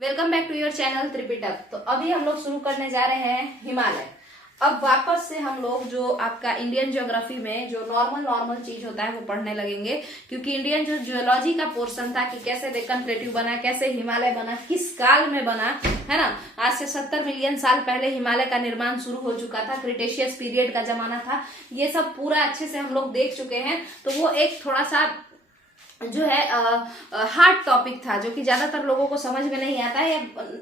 Welcome back to your channel Tripitak. तो अभी हम लोग शुरू करने जा रहे हैं हिमालय। अब वापस से हम लोग जो आपका इंडियन ज्योग्राफी में जो नॉर्मल चीज होता है वो पढ़ने लगेंगे, क्योंकि इंडियन जो जियोलॉजी का पोर्शन था कि कैसे डेक्कन प्लेट्यू बना, कैसे हिमालय बना, किस काल में बना, है ना। आज से 70 मिलियन साल पहले हिमालय का निर्माण शुरू हो चुका था, क्रिटेशियस पीरियड का जमाना था। ये सब पूरा अच्छे से हम लोग देख चुके हैं। तो वो एक थोड़ा सा जो है हार्ड टॉपिक था, जो कि ज्यादातर लोगों को समझ में नहीं आता है, या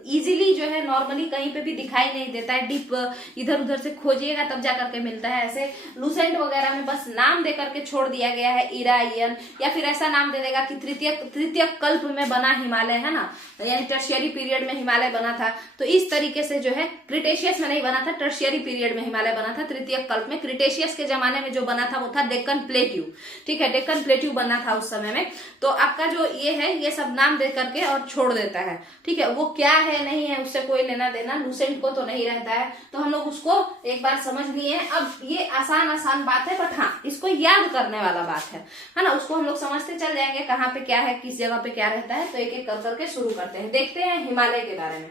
इजीली जो है नॉर्मली कहीं पे भी दिखाई नहीं देता है। डीप इधर उधर से खोजिएगा तब जा करके मिलता है। ऐसे लूसेंट वगैरह में बस नाम दे करके छोड़ दिया गया है इराइयन, या फिर ऐसा नाम दे देगा कि तृतीय कल्प में बना हिमालय, है ना, यानी टर्शियरी पीरियड में हिमालय बना था। तो इस तरीके से जो है क्रिटेशियस में नहीं बना था, टर्शियरी पीरियड में हिमालय बना था। तृतीय कल्प में क्रिटेशियस के जमाने में जो बना था वो था डेक्कन प्लेट्यू। ठीक है, डेक्कन प्लेट्यू बना था उस समय में। तो आपका जो ये है ये सब नाम दे करके और छोड़ देता है। ठीक है, वो क्या है नहीं है उससे कोई लेना देना लूसेंट को तो नहीं रहता है। तो हम लोग उसको एक बार समझ लिए। अब ये आसान बात है, बट हाँ इसको याद करने वाला बात है ना। उसको हम लोग समझते चल जाएंगे कहाँ पे क्या है, किस जगह पे क्या रहता है। तो एक एक कर करके शुरू करते हैं, देखते हैं हिमालय के बारे में।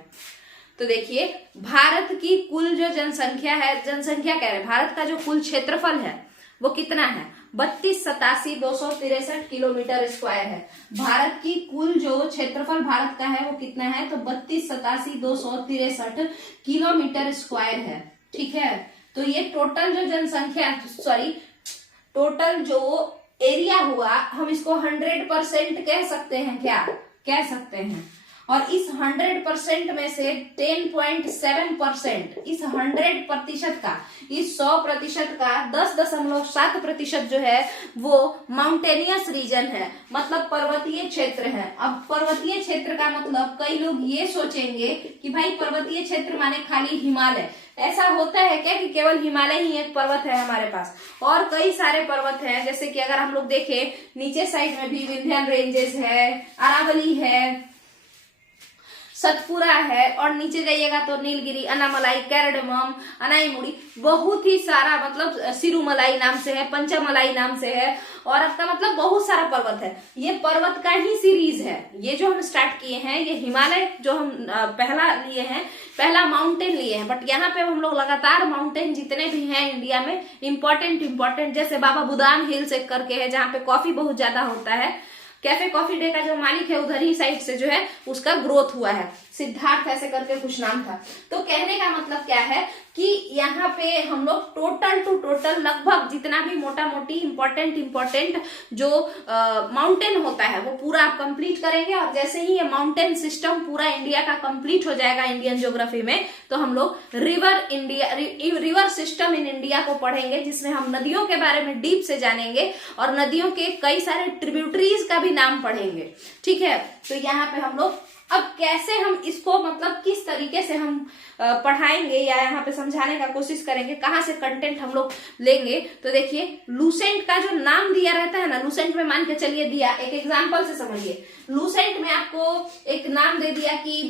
तो देखिए, भारत की कुल जो जनसंख्या है, जनसंख्या कह रहे हैं, भारत का जो कुल क्षेत्रफल है वो कितना है? 32,87,263 किलोमीटर स्क्वायर है। भारत की कुल जो क्षेत्रफल भारत का है वो कितना है? तो 32,87,263 किलोमीटर स्क्वायर है। ठीक है, तो ये टोटल जो जनसंख्या, टोटल जो एरिया हुआ, हम इसको 100% कह सकते हैं। क्या कह सकते हैं? और इस 100% में से 10.7%, इस 100% का, इस 100% का 10.7% जो है वो माउंटेनियस रीजन है, मतलब पर्वतीय क्षेत्र है। अब पर्वतीय क्षेत्र का मतलब कई लोग ये सोचेंगे कि भाई पर्वतीय क्षेत्र माने खाली हिमालय। ऐसा होता है क्या कि केवल हिमालय ही एक पर्वत है हमारे पास? और कई सारे पर्वत हैं, जैसे कि अगर हम लोग देखें नीचे साइड में भी विंध्यान रेंजेस है, अरावली है, सतपुरा है, और नीचे जाइएगा तो नीलगिरी, अन्नामलाई, कैरडमम, अनाईमुड़ी, बहुत ही सारा, मतलब सिरुमलाई नाम से है, पंचमलाई नाम से है, और आपका मतलब बहुत सारा पर्वत है। ये पर्वत का ही सीरीज है। ये जो हम स्टार्ट किए हैं, ये हिमालय जो हम पहला लिए हैं, पहला माउंटेन लिए हैं, बट यहाँ पे हम लोग लगातार माउंटेन जितने भी हैं इंडिया में इम्पोर्टेंट, जैसे बाबा बुदान हिल्स एक करके है जहाँ पे कॉफी बहुत ज्यादा होता है। कैफे कॉफी डे का जो मालिक है उधर ही साइड से जो है उसका ग्रोथ हुआ है, सिद्धार्थ ऐसे करके कुछ नाम था। तो कहने का मतलब क्या है कि यहाँ पे हम लोग टोटल लगभग जितना भी मोटा मोटी इम्पोर्टेंट जो माउंटेन होता है वो पूरा आप कंप्लीट करेंगे। और जैसे ही ये माउंटेन सिस्टम पूरा इंडिया का कंप्लीट हो जाएगा इंडियन ज्योग्राफी में, तो हम लोग रिवर सिस्टम इन इंडिया को पढ़ेंगे, जिसमें हम नदियों के बारे में डीप से जानेंगे और नदियों के कई सारे ट्रिब्यूटरीज का भी नाम पढ़ेंगे। ठीक है, तो यहाँ पे हम लोग अब कैसे हम इसको, मतलब किस तरीके से हम पढ़ाएंगे या यहाँ पे समझाने का कोशिश करेंगे, कहाँ से कंटेंट हम लोग लेंगे। तो देखिए, लूसेंट का जो नाम दिया रहता है ना, लूसेंट में मान के चलिए दिया, एक एग्जांपल से समझिए। लूसेंट में आपको एक नाम दे दिया कि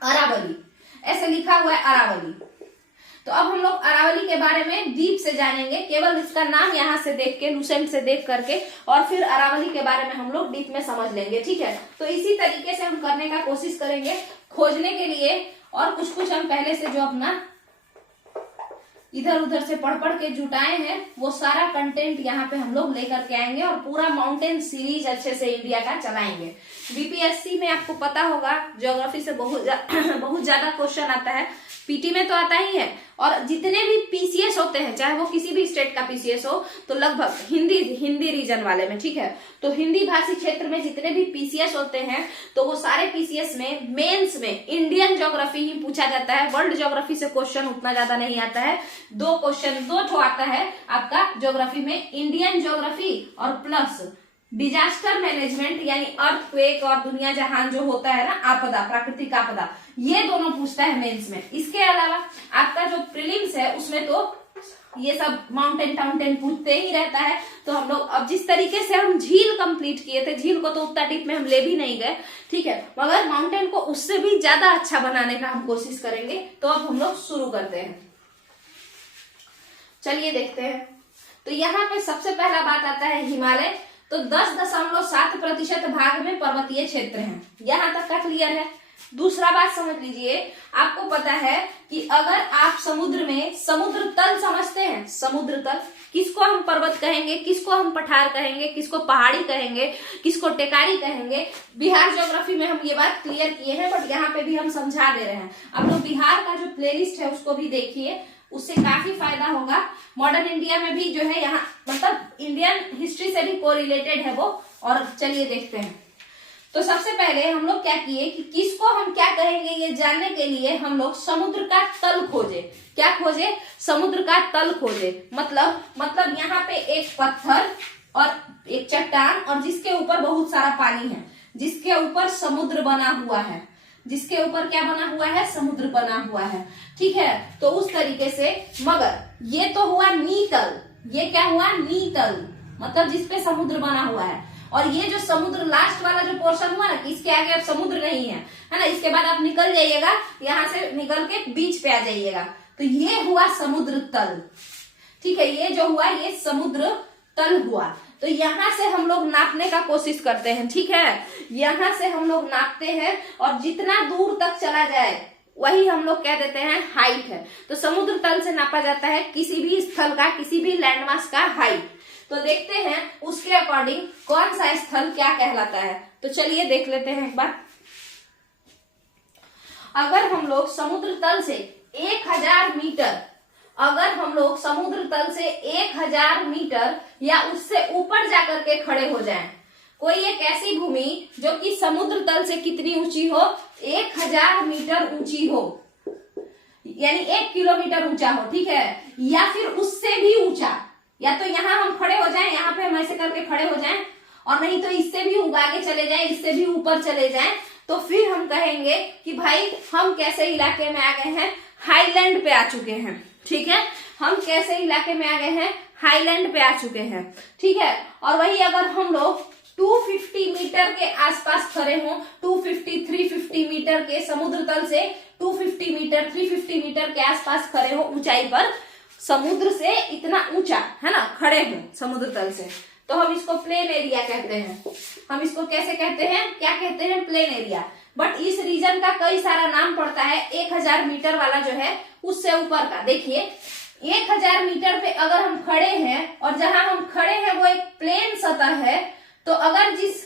अरावली, ऐसे लिखा हुआ है अरावली। तो अब हम लोग अरावली के बारे में डीप से जानेंगे, केवल इसका नाम यहाँ से देख के, लूसेंट से देख करके, और फिर अरावली के बारे में हम लोग डीप में समझ लेंगे। ठीक है, तो इसी तरीके से हम करने का कोशिश करेंगे खोजने के लिए। और कुछ हम पहले से जो अपना इधर उधर से पढ़ के जुटाए हैं वो सारा कंटेंट यहाँ पे हम लोग लेकर के आएंगे और पूरा माउंटेन सीरीज अच्छे से इंडिया का चलाएंगे। बीपीएससी में आपको पता होगा ज्योग्राफी से बहुत ज्यादा क्वेश्चन आता है, पीटी में तो आता ही है, और जितने भी पीसीएस होते हैं, चाहे वो किसी भी स्टेट का पीसीएस हो, तो लगभग हिंदी रीजन वाले में, ठीक है, तो हिंदी भाषी क्षेत्र में जितने भी पीसीएस होते हैं, तो वो सारे पीसीएस में मेंस में इंडियन ज्योग्राफी ही पूछा जाता है। वर्ल्ड ज्योग्राफी से क्वेश्चन उतना ज्यादा नहीं आता है। दो ठो आता है आपका ज्योग्राफी में, इंडियन ज्योग्राफी और प्लस डिजास्टर मैनेजमेंट, यानी अर्थक्वेक और दुनिया जहान जो होता है ना, आपदा, प्राकृतिक आपदा, ये दोनों पूछता है मेंस में। इसके अलावा आपका जो प्रीलिम्स है उसमें तो ये सब माउंटेन पूछते ही रहता है। तो हम लोग अब जिस तरीके से हम झील कंप्लीट किए थे, झील को तो उतना डीप में हम ले भी नहीं गए, ठीक है, मगर माउंटेन को उससे भी ज्यादा अच्छा बनाने का हम कोशिश करेंगे। तो अब हम लोग शुरू करते हैं, चलिए देखते हैं। तो यहाँ पे सबसे पहला बात आता है हिमालय। तो 10.7% भाग में पर्वतीय क्षेत्र हैं। यहाँ तक का क्लियर है। दूसरा बात समझ लीजिए, आपको पता है कि अगर आप समुद्र में समुद्र तल समझते हैं, समुद्र तल किसको हम पर्वत कहेंगे, किसको हम पठार कहेंगे, किसको पहाड़ी कहेंगे, किसको टेकारी कहेंगे। बिहार ज्योग्राफी में हम ये बात क्लियर किए हैं, बट यहाँ पे भी हम समझा दे रहे हैं। आप लोग बिहार का जो प्लेलिस्ट है उसको भी देखिए, उससे काफी फायदा होगा। मॉडर्न इंडिया में भी जो है यहाँ मतलब इंडियन हिस्ट्री से भी कोरिलेटेड है वो। और चलिए देखते हैं। तो सबसे पहले हम लोग क्या किए कि किसको हम क्या कहेंगे ये जानने के लिए हम लोग समुद्र का तल खोजे। क्या खोजे? समुद्र का तल खोजे। मतलब यहाँ पे एक पत्थर और एक चट्टान और जिसके ऊपर बहुत सारा पानी है, जिसके ऊपर समुद्र बना हुआ है, जिसके ऊपर क्या बना हुआ है? समुद्र बना हुआ है। ठीक है, तो उस तरीके से। मगर ये तो हुआ नीतल, ये क्या हुआ? नीतल, मतलब जिसपे समुद्र बना हुआ है। और ये जो समुद्र लास्ट वाला जो पोर्शन हुआ ना, कि इसके आगे अब समुद्र नहीं है, है ना, इसके बाद आप निकल जाइएगा, यहाँ से निकल के बीच पे आ जाइएगा, तो ये हुआ समुद्र तल। ठीक है, ये जो हुआ ये समुद्र तल हुआ। तो यहाँ से हम लोग नापने का कोशिश करते हैं। ठीक है, यहाँ से हम लोग नापते हैं और जितना दूर तक चला जाए वही हम लोग कह देते हैं हाइट है। तो समुद्र तल से नापा जाता है किसी भी स्थल का, किसी भी लैंडमार्क का हाइट। तो देखते हैं उसके अकॉर्डिंग कौन सा स्थल क्या कहलाता है। तो चलिए देख लेते हैं एक बार। अगर हम लोग समुद्र तल से 1000 मीटर, अगर हम लोग समुद्र तल से 1000 मीटर या उससे ऊपर जाकर के खड़े हो जाएं, कोई एक ऐसी भूमि जो कि समुद्र तल से कितनी ऊंची हो? 1000 मीटर ऊंची हो, यानी 1 किलोमीटर ऊंचा हो। ठीक है, या फिर उससे भी ऊंचा, या तो यहाँ हम खड़े हो जाएं, यहाँ पे हम ऐसे करके खड़े हो जाएं, और नहीं तो इससे भी आगे चले जाएं, इससे भी ऊपर चले जाएं, तो फिर हम कहेंगे कि भाई हम कैसे इलाके में आ गए हैं? हाईलैंड पे आ चुके हैं। ठीक है, हम कैसे इलाके में आ गए हैं? हाईलैंड पे आ चुके हैं। ठीक है, और वही अगर हम लोग 250 मीटर के आसपास खड़े हों, 250 350 मीटर के समुद्र तल से 250 मीटर 350 मीटर के आसपास खड़े हो ऊंचाई पर, समुद्र से इतना ऊंचा, है ना, खड़े हो समुद्र तल से, तो हम इसको प्लेन एरिया कहते हैं। हम इसको कैसे कहते हैं? क्या कहते हैं? Plain area. बट इस रीजन का कई सारा नाम पड़ता है। 1000 मीटर वाला जो है उससे ऊपर का, देखिए 1000 मीटर पे अगर हम खड़े हैं और जहां हम खड़े हैं वो एक प्लेन सतह है, तो अगर जिस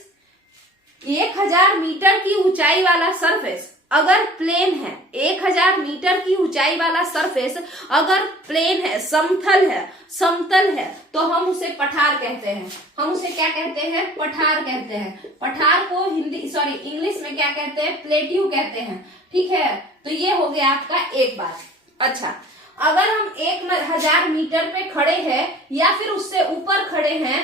1000 मीटर की ऊंचाई वाला सरफेस अगर प्लेन है, 1000 मीटर की ऊंचाई वाला सरफेस अगर प्लेन है, समतल है, तो हम उसे पठार कहते हैं। हम उसे क्या कहते हैं? पठार कहते हैं। पठार को इंग्लिश में क्या कहते हैं? प्लेट्यू कहते हैं। ठीक है, तो ये हो गया आपका एक बात। अच्छा, अगर हम 1000 मीटर पे खड़े हैं या फिर उससे ऊपर खड़े हैं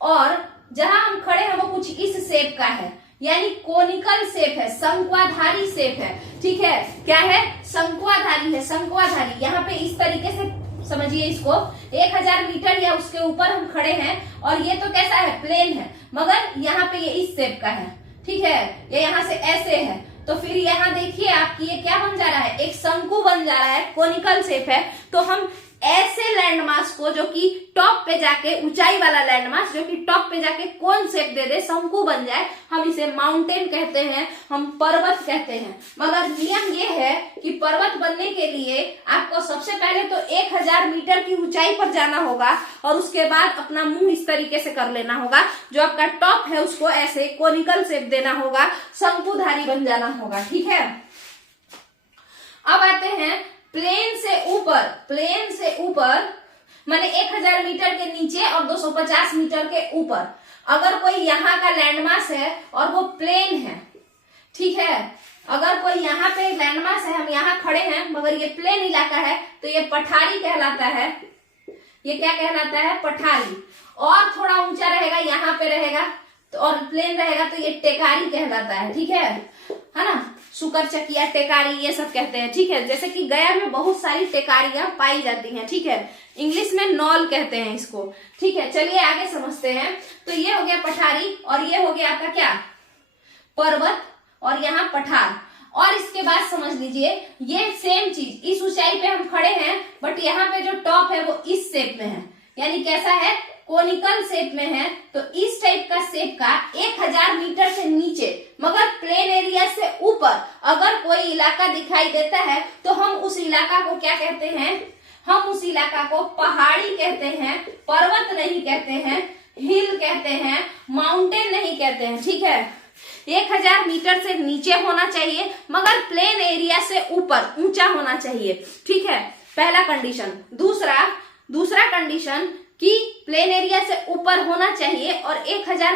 और जहां हम खड़े हैं वो कुछ इस शेप का है, यानी कोनिकल शेप है, शंक्वाधारी शेप है। ठीक है, क्या है? शंक्वाधारी है, शंक्वाधारी। यहाँ पे इस तरीके से समझिए इसको, 1000 मीटर या उसके ऊपर हम खड़े हैं और ये तो कैसा है? प्लेन है, मगर यहाँ पे ये इस शेप का है। ठीक है, ये यहाँ से ऐसे है, तो फिर यहाँ देखिए आपकी ये क्या बन जा रहा है? एक शंकु बन जा रहा है, कोनिकल शेप है। तो हम ऐसे लैंडमार्क को जो कि टॉप पे जाके, ऊंचाई वाला लैंडमार्क जो कि टॉप पे जाके कोन शेप दे दे, शंकु बन जाए, हम इसे माउंटेन कहते हैं, हम पर्वत कहते हैं। मगर नियम ये है कि पर्वत बनने के लिए आपको सबसे पहले तो 1000 मीटर की ऊंचाई पर जाना होगा और उसके बाद अपना मुंह इस तरीके से कर लेना होगा, जो आपका टॉप है उसको ऐसे कोनिकल शेप देना होगा, शंकुधारी बन जाना होगा। ठीक है, अब आते हैं प्लेन से ऊपर माने 1000 मीटर के नीचे और 250 मीटर के ऊपर अगर कोई यहाँ का लैंडमार्क है और वो प्लेन है। ठीक है, अगर कोई यहाँ पे लैंडमार्क है, हम यहाँ खड़े हैं मगर ये प्लेन इलाका है, तो ये पठारी कहलाता है। ये क्या कहलाता है? पठारी। और थोड़ा ऊंचा रहेगा, यहाँ पे रहेगा तो और प्लेन रहेगा तो ये टेकारी कहलाता है। ठीक है ना, शुकर चकिया, टेकारी, ये सब कहते हैं। ठीक है, जैसे कि गया में बहुत सारी टेकारियां पाई जाती हैं। ठीक है, इंग्लिश में नॉल कहते हैं इसको। ठीक है, चलिए आगे समझते हैं। तो ये हो गया पठारी और ये हो गया आपका क्या? पर्वत, और यहाँ पठार। और इसके बाद समझ लीजिए ये सेम चीज, इस ऊंचाई पे हम खड़े हैं बट यहाँ पे जो टॉप है वो इस शेप में है, यानी कैसा है? कोनिकल शेप में है, तो इस टाइप का शेप का 1000 मीटर से नीचे मगर प्लेन एरिया से ऊपर अगर कोई इलाका दिखाई देता है तो हम उस इलाका को क्या कहते हैं, हम उस इलाका को पहाड़ी कहते हैं, पर्वत नहीं कहते हैं, हिल कहते हैं, माउंटेन नहीं कहते हैं। ठीक है, 1000 मीटर से नीचे होना चाहिए मगर प्लेन एरिया से ऊपर ऊंचा होना चाहिए। ठीक है, पहला कंडीशन। दूसरा कंडीशन कि प्लेन एरिया से ऊपर होना चाहिए और 1000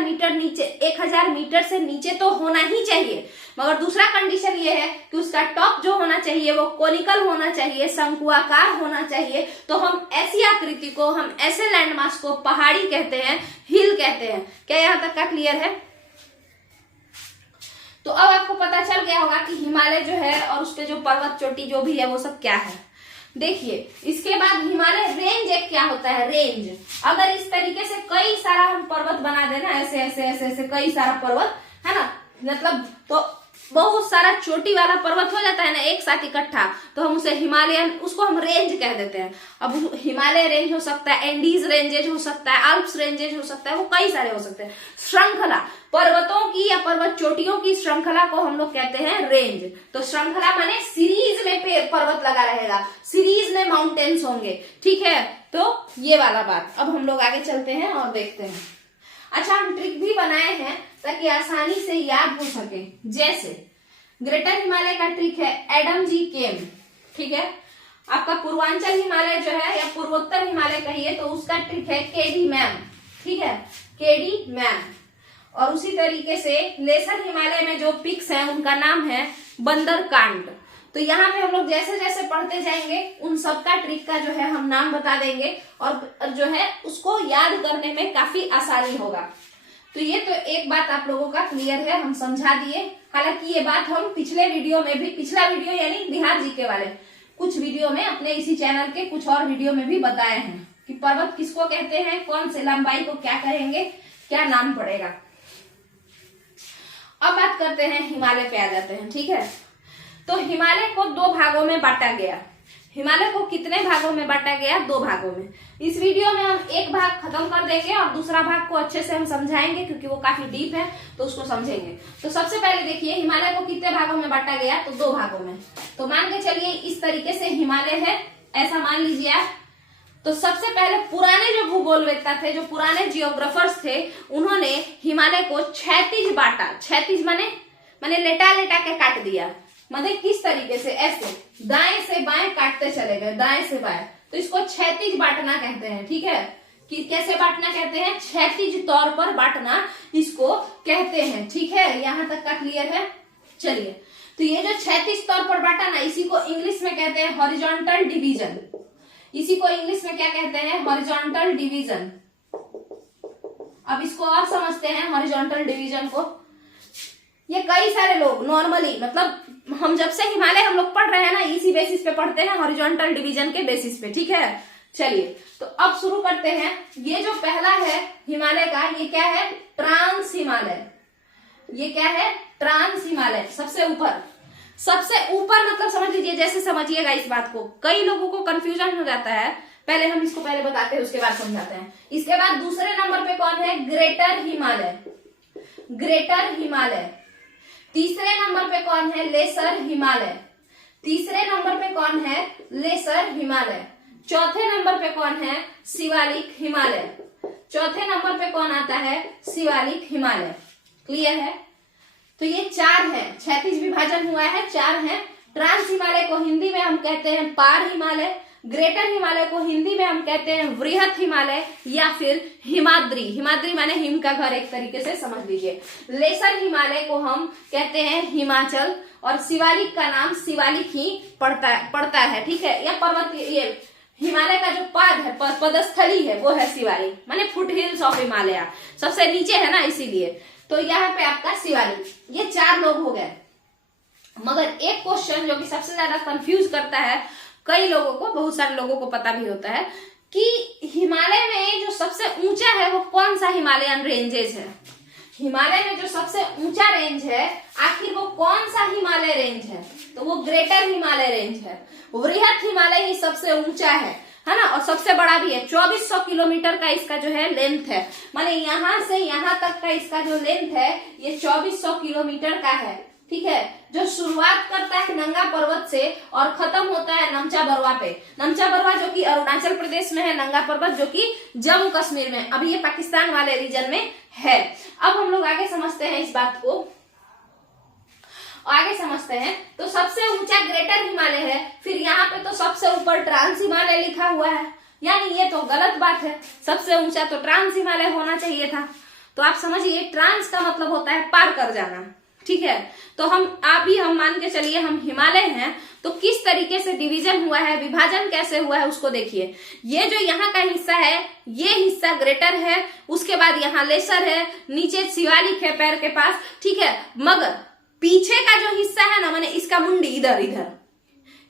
मीटर से नीचे तो होना ही चाहिए, मगर दूसरा कंडीशन ये है कि उसका टॉप जो होना चाहिए वो कोनिकल होना चाहिए, शंकुआकार होना चाहिए। तो हम ऐसी आकृति को, हम ऐसे लैंडमार्क को पहाड़ी कहते हैं, हिल कहते हैं। क्या यहाँ तक का क्लियर है? तो अब आपको पता चल गया होगा कि हिमालय जो है और उसके जो पर्वत चोटी जो भी है वो सब क्या है। देखिए, इसके बाद हिमालय रेंज एक क्या होता है, रेंज। अगर इस तरीके से कई सारा हम पर्वत बना देना, ऐसे ऐसे ऐसे ऐसे कई सारा पर्वत है ना, मतलब तो बहुत सारा चोटी वाला पर्वत हो जाता है ना एक साथ इकट्ठा, तो हम उसे हिमालयन, उसको हम रेंज कह देते हैं। अब हिमालय रेंज हो सकता है, एंडीज रेंजेज हो सकता है, अल्प्स रेंजेज हो सकता है, वो कई सारे हो सकते हैं। श्रृंखला, पर्वतों की या पर्वत चोटियों की श्रृंखला को हम लोग कहते हैं रेंज। तो श्रृंखला माने सीरीज में पर्वत लगा रहेगा, सीरीज में माउंटेन्स होंगे। ठीक है, तो ये वाला बात। अब हम लोग आगे चलते हैं और देखते हैं। अच्छा, हम ट्रिक भी बनाए हैं ताकि आसानी से याद हो सके। जैसे ग्रेटर हिमालय का ट्रिक है एडम जी केम। ठीक है, आपका पूर्वांचल हिमालय जो है या पूर्वोत्तर हिमालय कहिए तो उसका ट्रिक है केडी मैम। ठीक है, केडी मैम। और उसी तरीके से लेसर हिमालय में जो पिक्स हैं उनका नाम है बंदरकांड। तो यहाँ पे हम लोग जैसे जैसे पढ़ते जाएंगे उन सबका ट्रिक का जो है हम नाम बता देंगे और जो है उसको याद करने में काफी आसानी होगा। तो ये तो एक बात आप लोगों का क्लियर है, हम समझा दिए। हालांकि ये बात हम पिछले वीडियो में भी, पिछला वीडियो यानी बिहार जीके वाले कुछ वीडियो में, अपने इसी चैनल के कुछ और वीडियो में भी बताए हैं कि पर्वत किसको कहते हैं, कौन से लंबाई को क्या कहेंगे, क्या नाम पड़ेगा। अब बात करते हैं हिमालय पे आ जाते हैं। ठीक है, तो हिमालय को 2 भागों में बांटा गया। हिमालय को कितने भागों में बांटा गया? 2 भागों में। इस वीडियो में हम एक भाग खत्म कर देंगे और दूसरा भाग को अच्छे से हम समझाएंगे क्योंकि वो काफी डीप है, तो उसको समझेंगे। तो सबसे पहले देखिए हिमालय को कितने भागों में बांटा गया, तो 2 भागों में। तो मान के चलिए इस तरीके से हिमालय है, ऐसा मान लीजिए आप। तो सबसे पहले पुराने जो भूगोलवेत्ता थे, जो पुराने जियोग्राफर्स थे, उन्होंने हिमालय को क्षैतिज बांटा। क्षैतिज माने लेटा लेटा के काट दिया। मतलब किस तरीके से, ऐसे दाएं से बाएं काटते चले गए, दाएं से बाएं। तो इसको क्षैतिज बांटना कहते हैं। ठीक है, कि कैसे बांटना कहते हैं, क्षैतिज तौर पर बांटना इसको कहते हैं। ठीक है, यहाँ तक का क्लियर है? चलिए, तो ये जो क्षैतिज तौर पर बांटा ना, इसी को इंग्लिश में कहते हैं हॉरिजॉन्टल डिवीजन। इसी को इंग्लिश में क्या कहते हैं, हॉरिजॉन्टल डिवीजन। अब इसको और समझते हैं हॉरिजॉन्टल डिवीजन को। ये कई सारे लोग नॉर्मली, मतलब हम जब से हिमालय हम लोग पढ़ रहे हैं ना, इसी बेसिस पे पढ़ते हैं, हॉरिजॉन्टल डिवीजन के बेसिस पे। ठीक है, चलिए तो अब शुरू करते हैं। ये जो पहला है हिमालय का, ये क्या है, ट्रांस हिमालय। ये क्या है, ट्रांस हिमालय। सबसे ऊपर मतलब समझ लीजिए, जैसे समझिएगा इस बात को, कई लोगों को कंफ्यूजन हो जाता है। पहले हम इसको पहले बताते हैं, उसके बाद समझाते हैं। इसके बाद दूसरे नंबर पे कौन है, ग्रेटर हिमालय। ग्रेटर हिमालय। तीसरे नंबर पे कौन है, लेसर हिमालय। तीसरे नंबर पे कौन है, लेसर हिमालय। चौथे नंबर पे कौन है, शिवालिक हिमालय। चौथे नंबर पे कौन आता है, शिवालिक हिमालय। क्लियर है? तो ये 4 है, क्षैतिज विभाजन हुआ है, 4 है। ट्रांस हिमालय को हिंदी में हम कहते हैं पार हिमालय। ग्रेटर हिमालय को हिंदी में हम कहते हैं वृहत हिमालय या फिर हिमाद्री। हिमाद्री माने हिम का घर, एक तरीके से समझ लीजिए। लेसर हिमालय को हम कहते हैं हिमाचल, और शिवालिक का नाम शिवालिक ही पड़ता है। ठीक है, या पर्वत, ये हिमालय का जो पद है, पदस्थली है, वो है शिवालिक, माने फुट हिल्स ऑफ हिमालय, सबसे नीचे है ना, इसीलिए। तो यहाँ पे आपका शिवालिक। ये 4 लोग हो गए। मगर एक क्वेश्चन जो कि सबसे ज्यादा कंफ्यूज करता है कई लोगों को, बहुत सारे लोगों को पता भी होता है कि हिमालय में जो सबसे ऊंचा है वो कौन सा हिमालयन रेंजेस है। हिमालय में जो सबसे ऊंचा रेंज है, आखिर वो कौन सा हिमालय रेंज है, तो वो ग्रेटर हिमालय रेंज है। वृहत हिमालय ही सबसे ऊंचा है। है ना, और सबसे बड़ा भी है। 2400 किलोमीटर का इसका जो है लेंथ है, माने यहाँ से यहाँ तक का इसका जो लेंथ है ये 2400 किलोमीटर का है। ठीक है, जो शुरुआत करता है नंगा पर्वत से और खत्म होता है नमचा बरवा पे। नमचा बरवा जो कि अरुणाचल प्रदेश में है, नंगा पर्वत जो कि जम्मू कश्मीर में, अभी ये पाकिस्तान वाले रीजन में है। अब हम लोग आगे समझते हैं इस बात को, आगे समझते हैं। तो सबसे ऊंचा ग्रेटर हिमालय है, फिर यहाँ पे तो सबसे ऊपर ट्रांस हिमालय लिखा हुआ है, यानी ये तो गलत बात है। सबसे ऊंचा तो ट्रांस हिमालय होना चाहिए था। तो आप समझिए ट्रांस का मतलब होता है पार कर जाना। ठीक है, तो हम मान के चलिए हम हिमालय हैं, तो किस तरीके से डिवीजन हुआ है, विभाजन कैसे हुआ है उसको देखिए। ये जो यहाँ का हिस्सा है ये हिस्सा ग्रेटर है, उसके बाद यहाँ लेसर है, नीचे शिवालिक है पैर के पास। ठीक है, मगर पीछे का जो हिस्सा है ना, माने इसका मुंडी इधर इधर,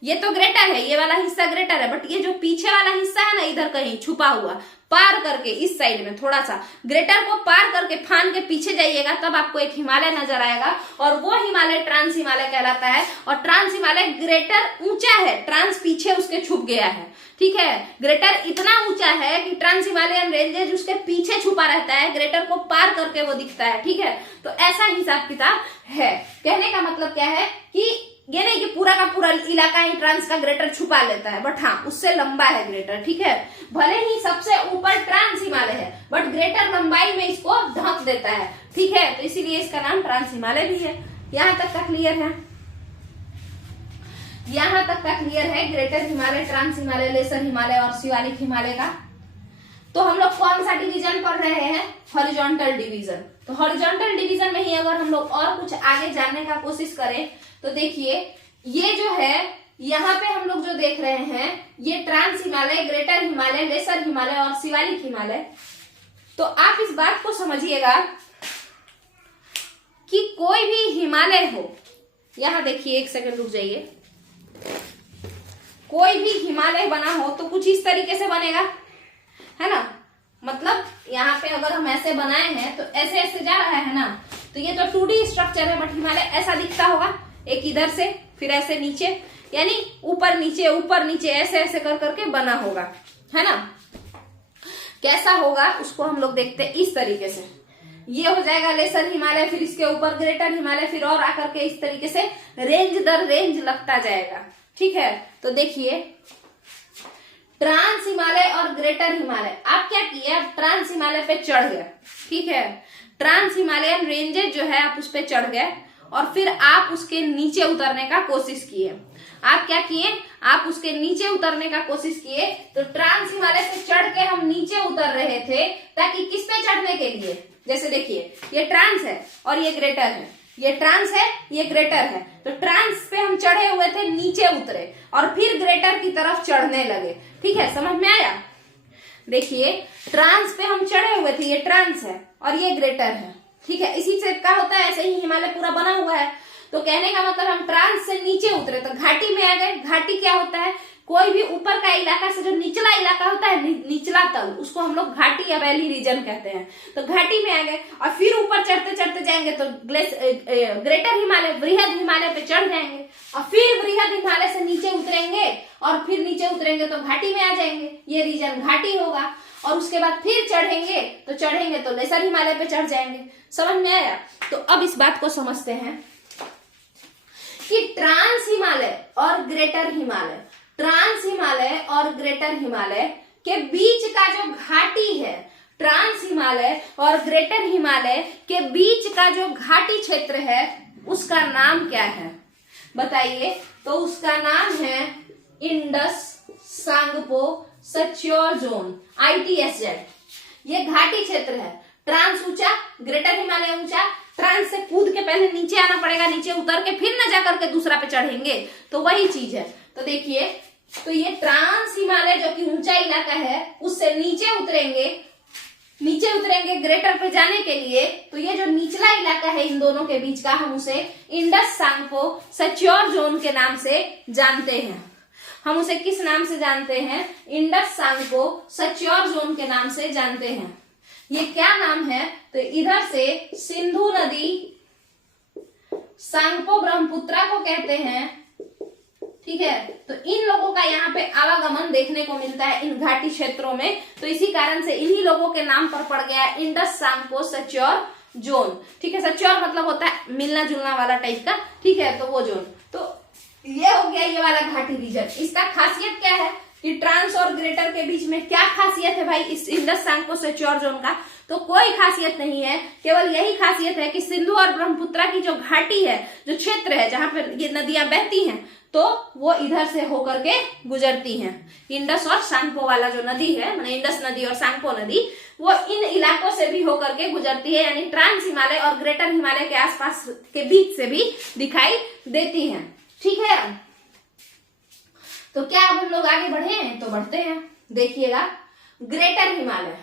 ये तो ग्रेटर है, ये वाला हिस्सा ग्रेटर है, बट ये जो पीछे वाला हिस्सा है ना इधर कहीं छुपा हुआ, पार करके इस साइड में थोड़ा सा ग्रेटर को पार करके फान के पीछे जाइएगा तब आपको एक हिमालय नजर आएगा, और वो हिमालय ट्रांस हिमालय कहलाता है। और ट्रांस हिमालय ग्रेटर ऊंचा है, ट्रांस पीछे उसके छुप गया है। ठीक है, ग्रेटर इतना ऊंचा है कि ट्रांस हिमालयन रेंजेस उसके पीछे छुपा रहता है, ग्रेटर को पार करके वो दिखता है। ठीक है, तो ऐसा हिसाब किताब है। कहने का मतलब क्या है कि ये नहीं कि पूरा का पूरा इलाका ही ट्रांस का ग्रेटर छुपा लेता है, बट हाँ उससे लंबा है ग्रेटर। ठीक है, भले ही सबसे ऊपर ट्रांस हिमालय है, बट ग्रेटर लंबाई में इसको ढक देता है। ठीक है, तो इसीलिए इसका नाम ट्रांस हिमालय भी है। यहाँ तक का क्लियर है, यहाँ तक का क्लियर है। Greater Himalaya, trans Himalaya, lesser Himalaya और शिवालिक हिमालय का। तो हम लोग कौन सा डिवीजन पढ़ रहे हैं? Horizontal division. तो हॉरिजॉन्टल डिवीजन में ही अगर हम लोग और कुछ आगे जानने का कोशिश करें तो देखिए ये जो है यहाँ पे हम लोग जो देख रहे हैं ये trans Himalaya, greater Himalaya, lesser Himalaya और शिवालिक हिमालय। तो आप इस बात को समझिएगा कि कोई भी हिमालय हो, यहां देखिए एक सेकंड रुक जाइए, कोई भी हिमालय बना हो तो कुछ इस तरीके से बनेगा, है ना। मतलब यहाँ पे अगर हम ऐसे बनाए हैं तो ऐसे ऐसे जा रहा है ना, तो ये तो 2D स्ट्रक्चर है, बट हिमालय ऐसा दिखता होगा, एक इधर से फिर ऐसे नीचे, यानी ऊपर नीचे ऐसे ऐसे कर करके बना होगा, है ना। कैसा होगा उसको हम लोग देखते हैं इस तरीके से। ये हो जाएगा लेसर हिमालय, फिर इसके ऊपर ग्रेटर हिमालय, फिर और आकर के इस तरीके से रेंज दर रेंज लगता जाएगा। ठीक है, तो देखिए ट्रांस हिमालय और ग्रेटर हिमालय, आप क्या किए, आप ट्रांस हिमालय पे चढ़ गए। ठीक है, ट्रांस हिमालयन रेंजेस जो है आप उस पे चढ़ गए और फिर आप उसके नीचे उतरने का कोशिश किए। आप क्या किए, आप उसके नीचे उतरने का कोशिश किए। तो ट्रांस हिमालय से चढ़ के हम नीचे उतर रहे थे, ताकि किस पे चढ़ने के लिए, जैसे देखिए ये ट्रांस है और ये ग्रेटर है, ये ट्रांस है ये ग्रेटर है, तो ट्रांस पे हम चढ़े हुए थे, नीचे उतरे और फिर ग्रेटर की तरफ चढ़ने लगे। ठीक है, समझ में आया। देखिए ट्रांस पे हम चढ़े हुए थे, ये ट्रांस है और ये ग्रेटर है। ठीक है, इसी से क्या होता है, ऐसे ही हिमालय पूरा बना हुआ है। तो कहने का मतलब हम ट्रांस से नीचे उतरे तो घाटी में आ गए। घाटी क्या होता है, कोई भी ऊपर का इलाका से जो निचला इलाका होता है, निचला तल, उसको हम लोग घाटी या वैली रीजन कहते हैं। तो घाटी में आ गए और फिर ऊपर चढ़ते चढ़ते जाएंगे तो ग्रेटर हिमालय, बृहद हिमालय पे चढ़ जाएंगे और फिर बृहद हिमालय से नीचे उतरेंगे और फिर नीचे उतरेंगे तो घाटी में आ जाएंगे, ये रीजन घाटी होगा। और उसके बाद फिर चढ़ेंगे तो लेसर हिमालय पे चढ़ जाएंगे। समझ में आया। तो अब इस बात को समझते हैं कि ट्रांस हिमालय और ग्रेटर हिमालय, ट्रांस हिमालय और ग्रेटर हिमालय के बीच का जो घाटी है, ट्रांस हिमालय और ग्रेटर हिमालय के बीच का जो घाटी क्षेत्र है उसका नाम क्या है बताइए। तो उसका नाम है इंडस सांगपो सच्योर जोन, ITSZ। ये घाटी क्षेत्र है। ट्रांस ऊंचा, ग्रेटर हिमालय ऊंचा, ट्रांस से कूद के पहले नीचे आना पड़ेगा, नीचे उतर के फिर न जाकर के दूसरा पे चढ़ेंगे, तो वही चीज है। तो देखिए, तो ये ट्रांस हिमालय जो कि ऊंचा इलाका है उससे नीचे उतरेंगे ग्रेटर पे जाने के लिए। तो ये जो निचला इलाका है इन दोनों के बीच का, हम उसे इंडस सांगपो सच्योर जोन के नाम से जानते हैं। हम उसे किस नाम से जानते हैं, इंडस सांगपो सच्योर जोन के नाम से जानते हैं। ये क्या नाम है, तो इधर से सिंधु नदी सांगपो ब्रह्मपुत्रा को कहते हैं। ठीक है। तो इन लोगों का यहाँ पे आवागमन देखने को मिलता है इन घाटी क्षेत्रों में, तो इसी कारण से इन्हीं लोगों के नाम पर पड़ गया इंडस सांगपो सच्योर जोन, ठीक है। सच्योर मतलब होता है मिलना जुलना वाला टाइप का, ठीक है, तो वो जोन। तो ये हो गया ये वाला घाटी रीजन। इसका खासियत क्या है कि ट्रांस और ग्रेटर के बीच में क्या खासियत है भाई इस इंडस सांगपो सच्योर जोन का? तो कोई खासियत नहीं है, केवल यही खासियत है कि सिंधु और ब्रह्मपुत्रा की जो घाटी है, जो क्षेत्र है जहां पर ये नदियां बहती हैं, तो वो इधर से होकर के गुजरती हैं। इंडस और सांगपो वाला जो नदी है, माने इंडस नदी और सांगपो नदी, वो इन इलाकों से भी होकर के गुजरती है, यानी ट्रांस हिमालय और ग्रेटर हिमालय के आसपास के बीच से भी दिखाई देती हैं, ठीक है। तो क्या अब हम लोग आगे बढ़े हैं? तो बढ़ते हैं। देखिएगा ग्रेटर हिमालय,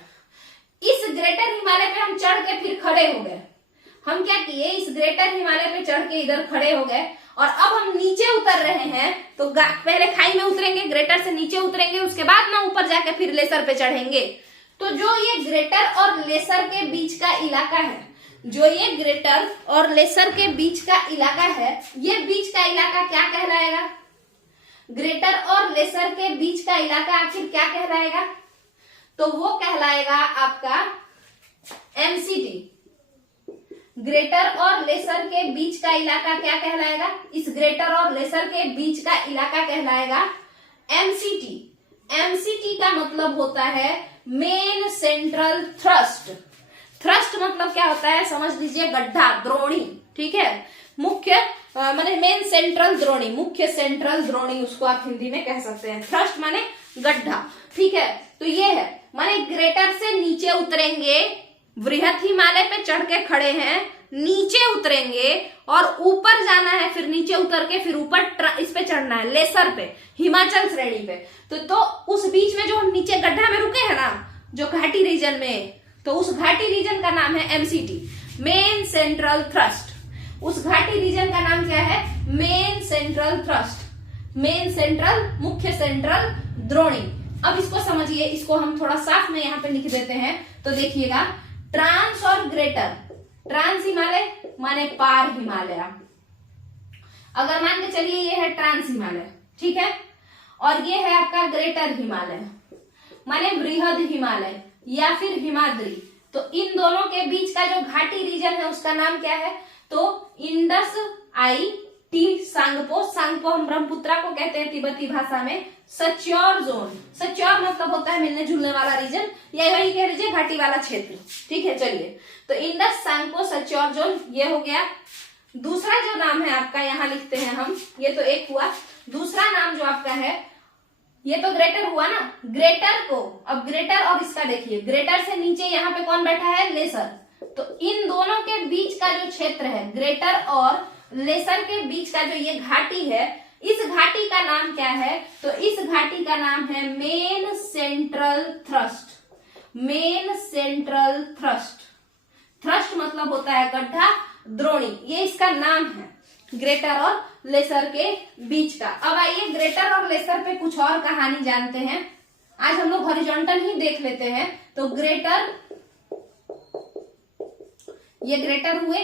इस ग्रेटर हिमालय पे हम चढ़ के फिर खड़े हो गए। हम क्या किए, इस ग्रेटर हिमालय पे चढ़ के इधर खड़े हो गए और अब हम नीचे उतर रहे हैं। तो पहले खाई में उतरेंगे, ग्रेटर से नीचे उतरेंगे, उसके बाद ना ऊपर जाके फिर लेसर पे चढ़ेंगे। तो जो ये ग्रेटर और लेसर के बीच का इलाका है, जो ये ग्रेटर और लेसर के बीच का इलाका है, ये बीच का इलाका क्या कहलाएगा? ग्रेटर और लेसर के बीच का इलाका आखिर क्या कहलाएगा? तो वो कहलाएगा आपका एमसीटी। ग्रेटर और लेसर के बीच का इलाका क्या कहलाएगा? इस ग्रेटर और लेसर के बीच का इलाका कहलाएगा एमसीटी। एमसीटी का मतलब होता है मेन सेंट्रल थ्रस्ट। थ्रस्ट मतलब क्या होता है? समझ लीजिए गड्ढा, द्रोणी, ठीक है। मुख्य माने मेन सेंट्रल द्रोणी, मुख्य सेंट्रल द्रोणी उसको आप हिंदी में कह सकते हैं। थ्रस्ट माने गड्ढा, ठीक है। तो ये है, माने ग्रेटर से नीचे उतरेंगे, वृहत हिमालय पे चढ़ के खड़े हैं, नीचे उतरेंगे और ऊपर जाना है, फिर नीचे उतर के फिर ऊपर इस पे चढ़ना है, लेसर पे, हिमाचल श्रेणी पे। तो उस बीच में जो हम नीचे गड्ढा में रुके हैं ना, जो घाटी रीजन में, तो उस घाटी रीजन का नाम है एमसीटी, मेन सेंट्रल थ्रस्ट। उस घाटी रीजन का नाम क्या है? Main central thrust, main central, मुख्य सेंट्रल द्रोणी। अब इसको समझिए, इसको हम थोड़ा साफ में यहाँ पे लिख देते हैं। तो देखिएगा ट्रांस और ग्रेटर, ट्रांस हिमालय माने पार हिमालय, अगर मान के चलिए ये है ट्रांस हिमालय, ठीक है, और ये है आपका ग्रेटर हिमालय माने बृहद हिमालय या फिर हिमाद्री। तो इन दोनों के बीच का जो घाटी रीजन है उसका नाम क्या है? तो इंडस आई टी सांगपो, सांगपो हम ब्रह्मपुत्रा को कहते हैं तिब्बती भाषा में, सच्योर जोन। सच्योर मतलब होता है मिलने जुलने वाला रीजन, या वही कह लीजिए घाटी वाला क्षेत्र, ठीक है। चलिए, तो इंडस सांगपो सच्योर जोन ये हो गया। दूसरा जो नाम है आपका यहाँ लिखते हैं हम, ये तो एक हुआ। दूसरा नाम जो आपका है, ये तो ग्रेटर हुआ ना, ग्रेटर को, अब ग्रेटर और इसका देखिए, ग्रेटर से नीचे यहाँ पे कौन बैठा है? लेसर। तो इन दोनों के बीच का जो क्षेत्र है, ग्रेटर और लेसर के बीच का जो ये घाटी है, इस घाटी का नाम क्या है? तो इस घाटी का नाम है main central thrust, main central thrust. Thrust मतलब होता है गड्ढा, द्रोणी, ये इसका नाम है ग्रेटर और लेसर के बीच का। अब आइए ग्रेटर और लेसर पे कुछ और कहानी जानते हैं। आज हम लोग हॉरिजॉन्टल ही देख लेते हैं। तो ग्रेटर, ये ग्रेटर हुए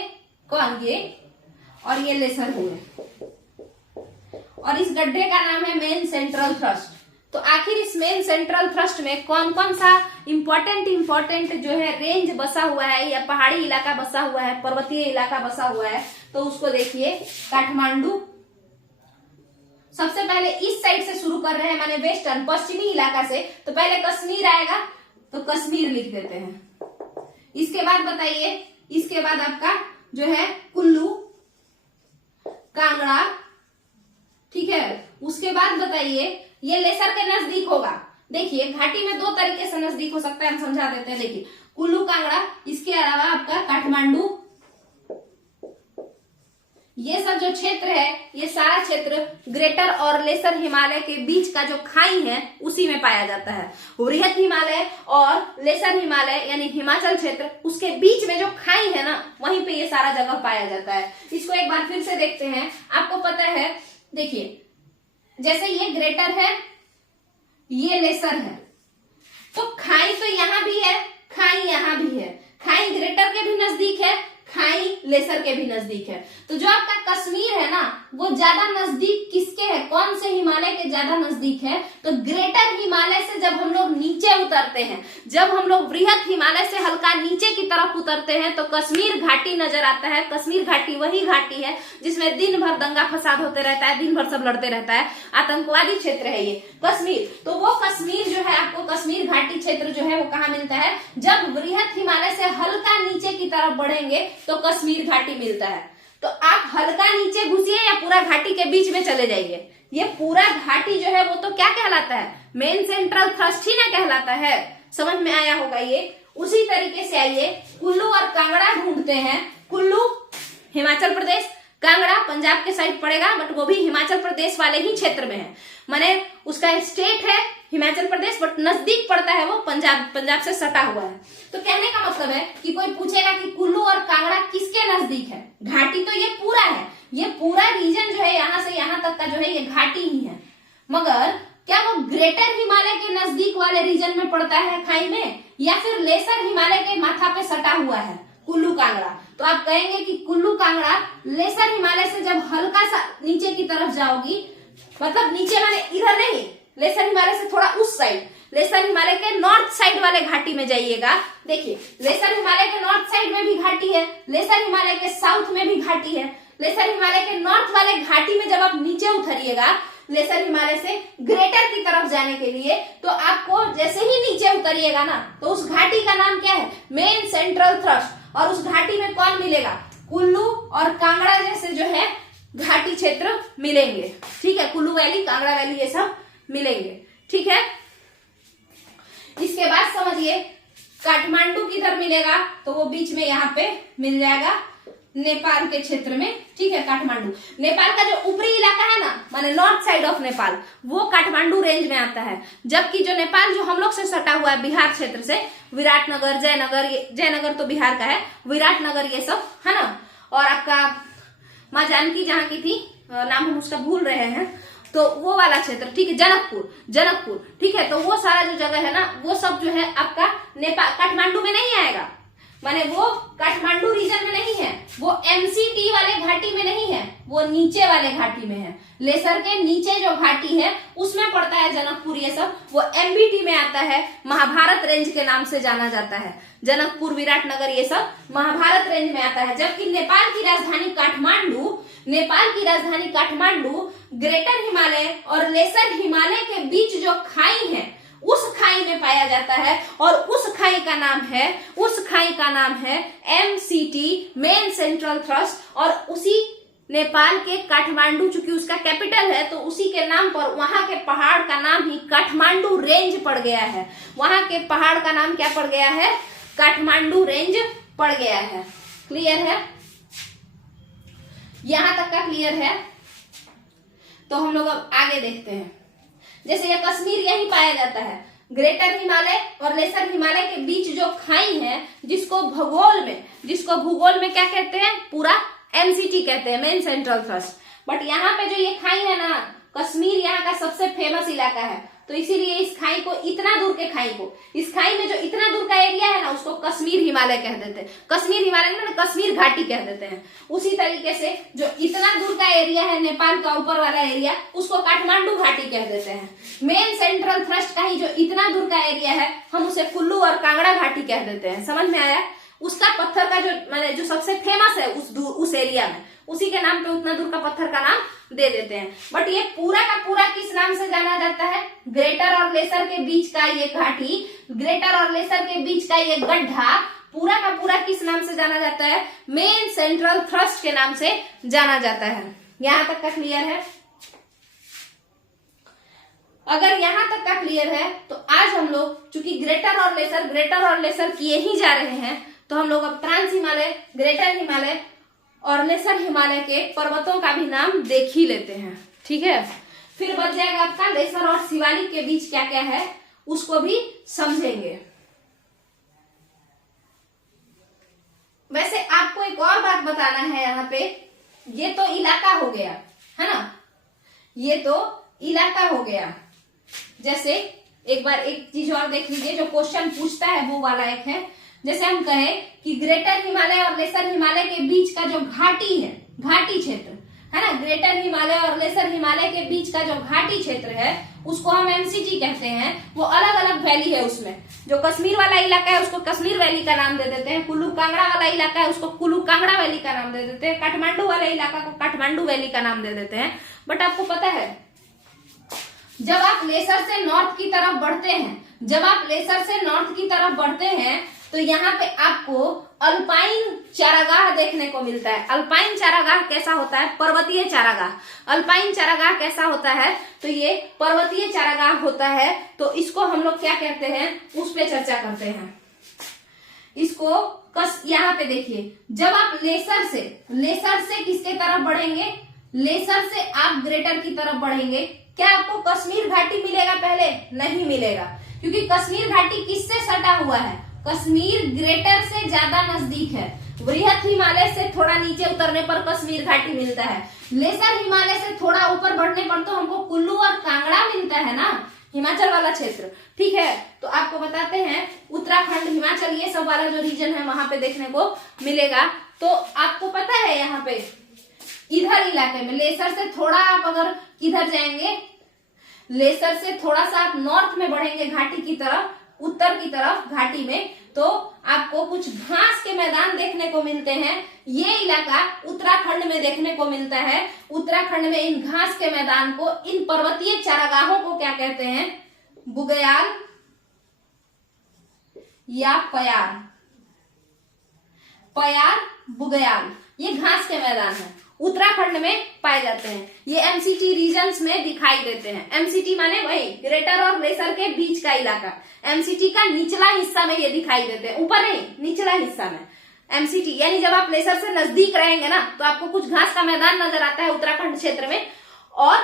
कौन? ये, और ये लेसर हुए, और इस गड्ढे का नाम है मेन सेंट्रल थ्रस्ट। तो आखिर इस मेन सेंट्रल थ्रस्ट में कौन कौन सा इंपॉर्टेंट जो है रेंज बसा हुआ है, या पहाड़ी इलाका बसा हुआ है, पर्वतीय इलाका बसा हुआ है? तो उसको देखिए, काठमांडू सबसे पहले इस साइड से शुरू कर रहे हैं, माने वेस्टर्न, पश्चिमी इलाका से। तो पहले कश्मीर आएगा, तो कश्मीर लिख देते हैं। इसके बाद बताइए, इसके बाद आपका जो है कुल्लू, कांगड़ा, ठीक है। उसके बाद बताइए, ये लेसर के नजदीक होगा। देखिए घाटी में दो तरीके से नजदीक हो सकता है, हम समझा देते हैं। देखिए कुल्लू, कांगड़ा, इसके अलावा आपका काठमांडू, ये सब जो क्षेत्र है, ये सारा क्षेत्र ग्रेटर और लेसर हिमालय के बीच का जो खाई है उसी में पाया जाता है। वृहत हिमालय और लेसर हिमालय यानी हिमाचल क्षेत्र, उसके बीच में जो खाई है ना, वहीं पे ये सारा जगह पाया जाता है। इसको एक बार फिर से देखते हैं। आपको पता है, देखिए जैसे ये ग्रेटर है, ये लेसर है, तो खाई तो यहां भी है, खाई यहां भी है, खाई ग्रेटर के भी नजदीक है, खाई लेसर के भी नजदीक है। तो जो आपका कश्मीर है ना, वो ज्यादा नजदीक किसके है, कौन से हिमालय के ज्यादा नजदीक है, तो ग्रेटर हिमालय से जब हम लोग नीचे उतरते हैं, जब हम लोग बृहद हिमालय से हल्का नीचे की तरफ उतरते हैं तो कश्मीर घाटी नजर आता है। कश्मीर घाटी वही घाटी है जिसमें दिन भर दंगा फसाद होते रहता है, दिन भर सब लड़ते रहता है, आतंकवादी क्षेत्र है ये कश्मीर। तो वो कश्मीर जो है, आपको कश्मीर घाटी क्षेत्र जो है वो कहाँ मिलता है, जब बृहद हिमालय से हल्का नीचे की तरफ बढ़ेंगे तो कश्मीर घाटी मिलता है। तो आप हल्का नीचे घुसिए या पूरा घाटी के बीच में चले जाइए, ये पूरा घाटी जो है वो तो क्या कहलाता है, मेन सेंट्रल थ्रस्ट ही ना कहलाता है। समझ में आया होगा ये। उसी तरीके से आइए कुल्लू और कांगड़ा ढूंढते हैं। कुल्लू हिमाचल प्रदेश, कांगड़ा पंजाब के साइड पड़ेगा, बट वो भी हिमाचल प्रदेश वाले ही क्षेत्र में है, माने उसका स्टेट है हिमाचल प्रदेश बट नजदीक पड़ता है वो पंजाब से सटा हुआ है। तो कहने का मतलब है कि कोई पूछेगा कि कुल्लू और कांगड़ा किसके नजदीक है, घाटी तो ये पूरा है, ये पूरा रीजन जो है यहाँ से यहाँ तक का जो है ये घाटी ही है, मगर क्या वो ग्रेटर हिमालय के नजदीक वाले रीजन में पड़ता है खाई में, या फिर लेसर हिमालय के माथा पे सटा हुआ है कुल्लू कांगड़ा। तो आप कहेंगे कि कुल्लू कांगड़ा लेसर हिमालय से जब हल्का सा नीचे की तरफ जाओगी, मतलब नीचे माने इधर नहीं, लेसर हिमालय से थोड़ा उस साइड, लेसर हिमालय के नॉर्थ साइड वाले घाटी में जाइएगा। देखिए लेसर हिमालय के नॉर्थ साइड में भी घाटी है, लेसर हिमालय के साउथ में भी घाटी है। लेसर हिमालय के नॉर्थ वाले घाटी में जब आप नीचे उतरिएगा लेसर हिमालय से ग्रेटर की तरफ जाने के लिए, तो आपको जैसे ही नीचे उतरिएगा ना तो उस घाटी का नाम क्या है, मेन सेंट्रल थ्रस्ट। और उस घाटी में कौन मिलेगा, कुल्लू और कांगड़ा जैसे जो है घाटी क्षेत्र मिलेंगे। ठीक है, कुल्लू वैली, कांगड़ा वैली ये सब मिलेंगे। ठीक है, इसके बाद समझिए काठमांडू किधर मिलेगा, तो वो बीच में यहाँ पे मिल जाएगा नेपाल के क्षेत्र में। ठीक है, काठमांडू नेपाल का जो ऊपरी इलाका है ना, माने नॉर्थ साइड ऑफ नेपाल, वो काठमांडू रेंज में आता है। जबकि जो नेपाल जो हम लोग से सटा हुआ है बिहार क्षेत्र से, विराटनगर, जयनगर तो बिहार का है, विराटनगर ये सब है ना, और आपका माँ जानकी जहाँ की थी, नाम हम उसका भूल रहे हैं, तो वो वाला क्षेत्र। ठीक है, जनकपुर। ठीक है, तो वो सारा जो जगह है ना, वो सब जो है आपका नेपाल काठमांडू में नहीं आएगा, माने वो काठमांडू रीजन में नहीं है, वो एमसीटी वाले घाटी में नहीं है, वो नीचे वाले घाटी में है। लेसर के नीचे जो घाटी है उसमें पड़ता है जनकपुर, ये सब वो एमबीटी में आता है, महाभारत रेंज के नाम से जाना जाता है। जनकपुर, विराटनगर ये सब महाभारत रेंज में आता है। जबकि नेपाल की राजधानी काठमांडू ग्रेटर हिमालय और लेसर हिमालय के बीच जो खाई है उस खाई में पाया जाता है, और उस खाई का नाम है एमसीटी, मेन सेंट्रल थ्रस्ट। और उसी नेपाल के काठमांडू, चूंकि उसका कैपिटल है तो उसी के नाम पर वहां के पहाड़ का नाम ही काठमांडू रेंज पड़ गया है। वहां के पहाड़ का नाम क्या पड़ गया है, काठमांडू रेंज पड़ गया है। क्लियर है, यहां तक का क्लियर है। तो हम लोग अब आगे देखते हैं। जैसे ये कश्मीर यहीं पाया जाता है, ग्रेटर हिमालय और लेसर हिमालय के बीच जो खाई है, जिसको भूगोल में क्या कहते हैं, पूरा एमसीटी कहते हैं, मेन सेंट्रल थ्रस्ट। बट यहाँ पे जो ये खाई है ना, कश्मीर यहाँ का सबसे फेमस इलाका है, तो इसीलिए इस खाई को, इतना दूर के खाई को, इस खाई में जो इतना दूर का एरिया है ना, उसको कश्मीर हिमालय कह देते हैं। कश्मीर हिमालय में कश्मीर घाटी कह देते हैं। उसी तरीके से जो इतना दूर का एरिया है, नेपाल का ऊपर वाला एरिया, उसको काठमांडू घाटी कह देते हैं। मेन सेंट्रल थ्रस्ट का ही जो इतना दूर का एरिया है, हम उसे कुल्लू और कांगड़ा घाटी कह देते हैं। समझ में आया, उसका पत्थर का जो सबसे फेमस है उस एरिया में, उसी के नाम पे उतना दूर का पत्थर का नाम दे देते हैं। बट ये पूरा का पूरा किस नाम से जाना जाता है, ग्रेटर और लेसर के बीच का ये घाटी, ग्रेटर और लेसर के बीच का ये गड्ढा, पूरा का पूरा किस नाम से जाना जाता है, मेन सेंट्रल थ्रस्ट के नाम से जाना जाता है। यहां तक का क्लियर है। अगर यहां तक का क्लियर है तो आज हम लोग चूंकि ग्रेटर और लेसर किए ही जा रहे हैं, तो हम लोग अब ट्रांस हिमालय, ग्रेटर हिमालय और लेसर हिमालय के पर्वतों का भी नाम देख ही लेते हैं। ठीक है, फिर बच जाएगा आपका लेसर और शिवालिक के बीच क्या क्या है, उसको भी समझेंगे। वैसे आपको एक और बात बताना है यहाँ पे, ये तो इलाका हो गया है ना, ये तो इलाका हो गया। जैसे एक बार एक चीज और देख लीजिए, जो क्वेश्चन पूछता है वो वाला एक है। जैसे हम कहें कि ग्रेटर हिमालय और लेसर हिमालय के बीच का जो घाटी है, घाटी क्षेत्र है ना, ग्रेटर हिमालय और लेसर हिमालय के बीच का जो घाटी क्षेत्र है उसको हम एमसीटी कहते हैं। वो अलग अलग वैली है, उसमें जो कश्मीर वाला इलाका है उसको कश्मीर वैली का नाम दे देते हैं, कुल्लू कांगड़ा वाला इलाका है उसको कुल्लू कांगड़ा वैली का नाम दे देते हैं, काठमांडू वाले इलाका को काठमांडू वैली का नाम दे देते हैं। बट आपको पता है जब आप लेसर से नॉर्थ की तरफ बढ़ते हैं, जब आप लेसर से नॉर्थ की तरफ बढ़ते हैं तो यहाँ पे आपको अल्पाइन चारागाह देखने को मिलता है। अल्पाइन चारागाह कैसा होता है? पर्वतीय चारागाह। अल्पाइन चारागाह कैसा होता है? तो ये पर्वतीय चारागाह होता है। तो इसको हम लोग क्या कहते हैं, उस पे चर्चा करते हैं। इसको यहाँ पे देखिए, जब आप लेसर से किसके तरफ बढ़ेंगे, लेसर से आप ग्रेटर की तरफ बढ़ेंगे, क्या आपको कश्मीर घाटी मिलेगा? पहले नहीं मिलेगा, क्योंकि कश्मीर घाटी किससे सटा हुआ है? कश्मीर ग्रेटर से ज्यादा नजदीक है। वृहत हिमालय से थोड़ा नीचे उतरने पर कश्मीर घाटी मिलता है। लेसर हिमालय से थोड़ा ऊपर बढ़ने पर तो हमको कुल्लू और कांगड़ा मिलता है ना, हिमाचल वाला क्षेत्र। ठीक है, तो आपको बताते हैं उत्तराखंड, हिमाचल, ये सब वाला जो रीजन है वहां पे देखने को मिलेगा। तो आपको पता है यहाँ पे इधर इलाके में लेसर से थोड़ा आप अगर किधर जाएंगे, लेसर से थोड़ा सा आप नॉर्थ में बढ़ेंगे घाटी की तरफ, उत्तर की तरफ घाटी में, तो आपको कुछ घास के मैदान देखने को मिलते हैं। ये इलाका उत्तराखंड में देखने को मिलता है। उत्तराखंड में इन घास के मैदान को, इन पर्वतीय चारागाहों को क्या कहते हैं? बुग्याल या पयार। पयार, बुग्याल, ये घास के मैदान है, उत्तराखंड में पाए जाते हैं। ये एमसीटी रीजन्स में दिखाई देते हैं। एमसीटी माने वही ग्रेटर और लेसर के बीच का इलाका। एमसीटी का निचला हिस्सा में ये दिखाई देते हैं, ऊपर नहीं, निचला हिस्सा में एमसीटी। यानी जब आप लेसर से नजदीक रहेंगे ना तो आपको कुछ घास का मैदान नजर आता है उत्तराखंड क्षेत्र में, और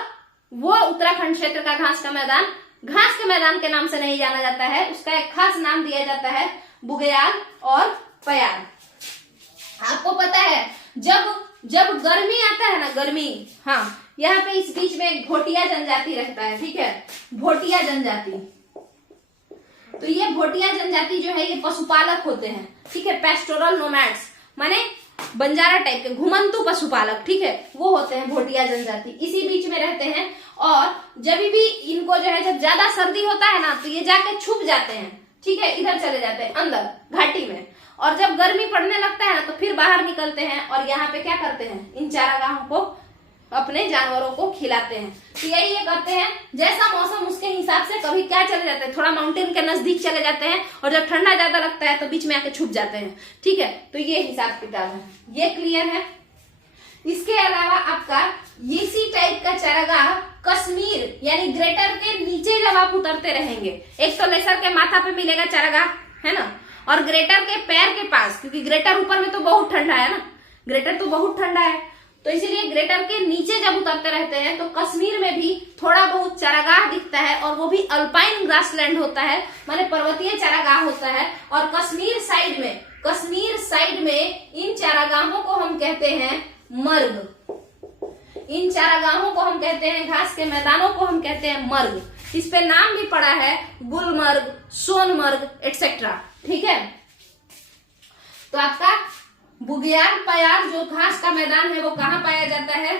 वो उत्तराखंड क्षेत्र का घास का मैदान घास के मैदान के नाम से नहीं जाना जाता है, उसका एक खास नाम दिया जाता है बुग्याल और पयार। आपको पता है जब गर्मी आता है ना, गर्मी, हाँ, यहाँ पे इस बीच में एक भोटिया जनजाति रहता है। ठीक है, भोटिया जनजाति। तो ये भोटिया जनजाति जो है ये पशुपालक होते हैं। ठीक है, पेस्टोरल नोमैड्स माने बंजारा टाइप के घुमंतु पशुपालक। ठीक है, वो होते हैं भोटिया जनजाति, इसी बीच में रहते हैं। और जब भी इनको जो है, जब ज्यादा सर्दी होता है ना तो ये जाके छुप जाते हैं। ठीक है, इधर चले जाते हैं अंदर घाटी में, और जब गर्मी पड़ने लगता है ना तो फिर बाहर निकलते हैं और यहाँ पे क्या करते हैं, इन चारागाहों को, अपने जानवरों को खिलाते हैं। तो यही ये करते हैं, जैसा मौसम उसके हिसाब से कभी क्या चले जाते हैं, थोड़ा माउंटेन के नजदीक चले जाते हैं, और जब ठंडा ज्यादा लगता है तो बीच में आके छुप जाते हैं। ठीक है, तो ये हिसाब किताब है, ये क्लियर है। इसके अलावा आपका इसी टाइप का चारागाह कश्मीर यानी ग्रेटर के नीचे जब आप उतरते रहेंगे, एक तो लेसर के माथा पे मिलेगा चारागाह, है ना, और ग्रेटर के पैर के पास, क्योंकि ग्रेटर ऊपर में तो बहुत ठंडा है ना, ग्रेटर तो बहुत ठंडा है, तो इसीलिए ग्रेटर के नीचे जब उतरते रहते हैं तो कश्मीर में भी थोड़ा बहुत चारागाह दिखता है, और वो भी अल्पाइन ग्रासलैंड होता है, माने पर्वतीय चारागाह होता है। और कश्मीर साइड में इन चारागाहों को हम कहते हैं मर्ग। इन चारागाहों को हम कहते हैं, घास के मैदानों को हम कहते हैं मर्ग। इस पे नाम भी पड़ा है गुलमर्ग, सोनमर्ग एक्सेट्रा। ठीक है, तो आपका बुग्याल पयार जो घास का मैदान है वो कहाँ पाया जाता है?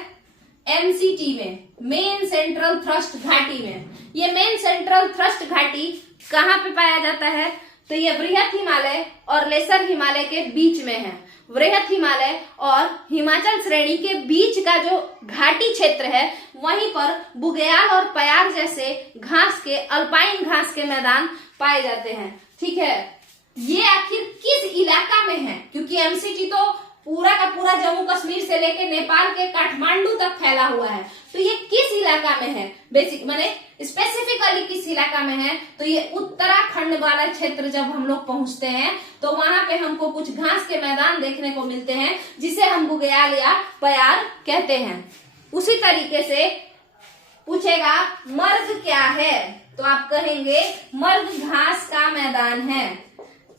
एमसीटी में, मेन सेंट्रल थ्रस्ट घाटी में। ये मेन सेंट्रल थ्रस्ट घाटी कहाँ पे पाया जाता है? तो ये वृहत हिमालय और लेसर हिमालय के बीच में है। वृहत हिमालय और हिमाचल श्रेणी के बीच का जो घाटी क्षेत्र है वहीं पर बुग्याल और पयार जैसे घास के, अल्पाइन घास के मैदान पाए जाते हैं। ठीक है, ये आखिर किस इलाका में है? क्योंकि एमसीटी तो पूरा का पूरा जम्मू कश्मीर से लेके नेपाल के काठमांडू तक फैला हुआ है, तो ये किस इलाका में है? बेसिक माने स्पेसिफिकली किस इलाका में है? तो ये उत्तराखंड वाला क्षेत्र जब हम लोग पहुंचते हैं तो वहां पे हमको कुछ घास के मैदान देखने को मिलते हैं, जिसे हम बुग्याल या पयार कहते हैं। उसी तरीके से पूछेगा मर्ग क्या है, तो आप कहेंगे मर्ग घास का मैदान है।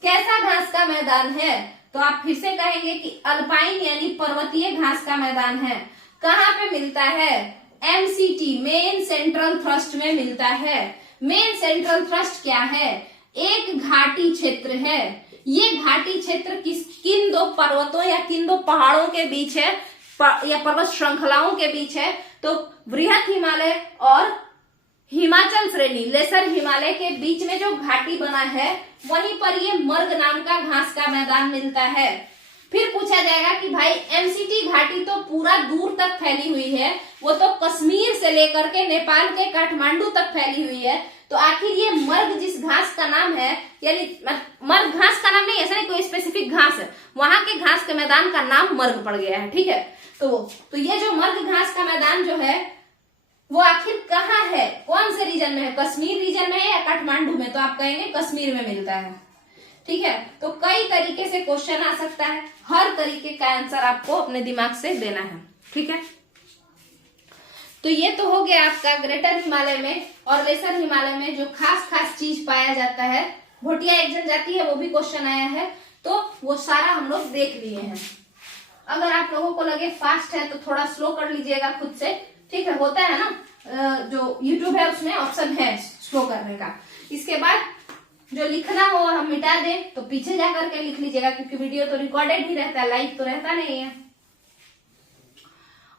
कैसा घास का मैदान है? तो आप फिर से कहेंगे कि अल्पाइन यानी पर्वतीय घास का मैदान है। कहाँ पे मिलता है? एमसीटी, मेन सेंट्रल थ्रस्ट में मिलता है। मेन सेंट्रल थ्रस्ट क्या है? एक घाटी क्षेत्र है। ये घाटी क्षेत्र किन दो पर्वतों या किन दो पहाड़ों के बीच है? या पर्वत श्रृंखलाओं के बीच है, तो वृहत हिमालय और हिमाचल श्रेणी लेसर हिमालय के बीच में जो घाटी बना है वहीं पर ये मर्ग नाम का घास का मैदान मिलता है। फिर पूछा जाएगा कि भाई एमसीटी घाटी तो पूरा दूर तक फैली हुई है, वो तो कश्मीर से लेकर के नेपाल के काठमांडू तक फैली हुई है, तो आखिर ये मर्ग जिस घास का नाम है, यानी मर्ग घास का नाम नहीं, ऐसा नहीं कोई स्पेसिफिक घास है, वहां के घास के मैदान का नाम मर्ग पड़ गया है, ठीक है। तो ये जो मर्ग घास का मैदान जो है वो आखिर कहाँ है, कौन से रीजन में है, कश्मीर रीजन में है या काठमांडू में, तो आप कहेंगे कश्मीर में मिलता है, ठीक है। तो कई तरीके से क्वेश्चन आ सकता है, हर तरीके का आंसर आपको अपने दिमाग से देना है, ठीक है। तो ये तो हो गया आपका ग्रेटर हिमालय में और लेसर हिमालय में जो खास खास चीज पाया जाता है। भोटिया एक जनजाति है, वो भी क्वेश्चन आया है, तो वो सारा हम लोग देख लिए हैं। अगर आप लोगों को लगे फास्ट है तो थोड़ा स्लो कर लीजिएगा खुद से, ठीक है। होता है ना, जो यूट्यूब है उसमें ऑप्शन है स्लो करने का। इसके बाद जो लिखना हो और हम मिटा दें तो पीछे जा करके लिख लीजिएगा, क्योंकि वीडियो तो रिकॉर्डेड ही रहता है, लाइव तो रहता नहीं है।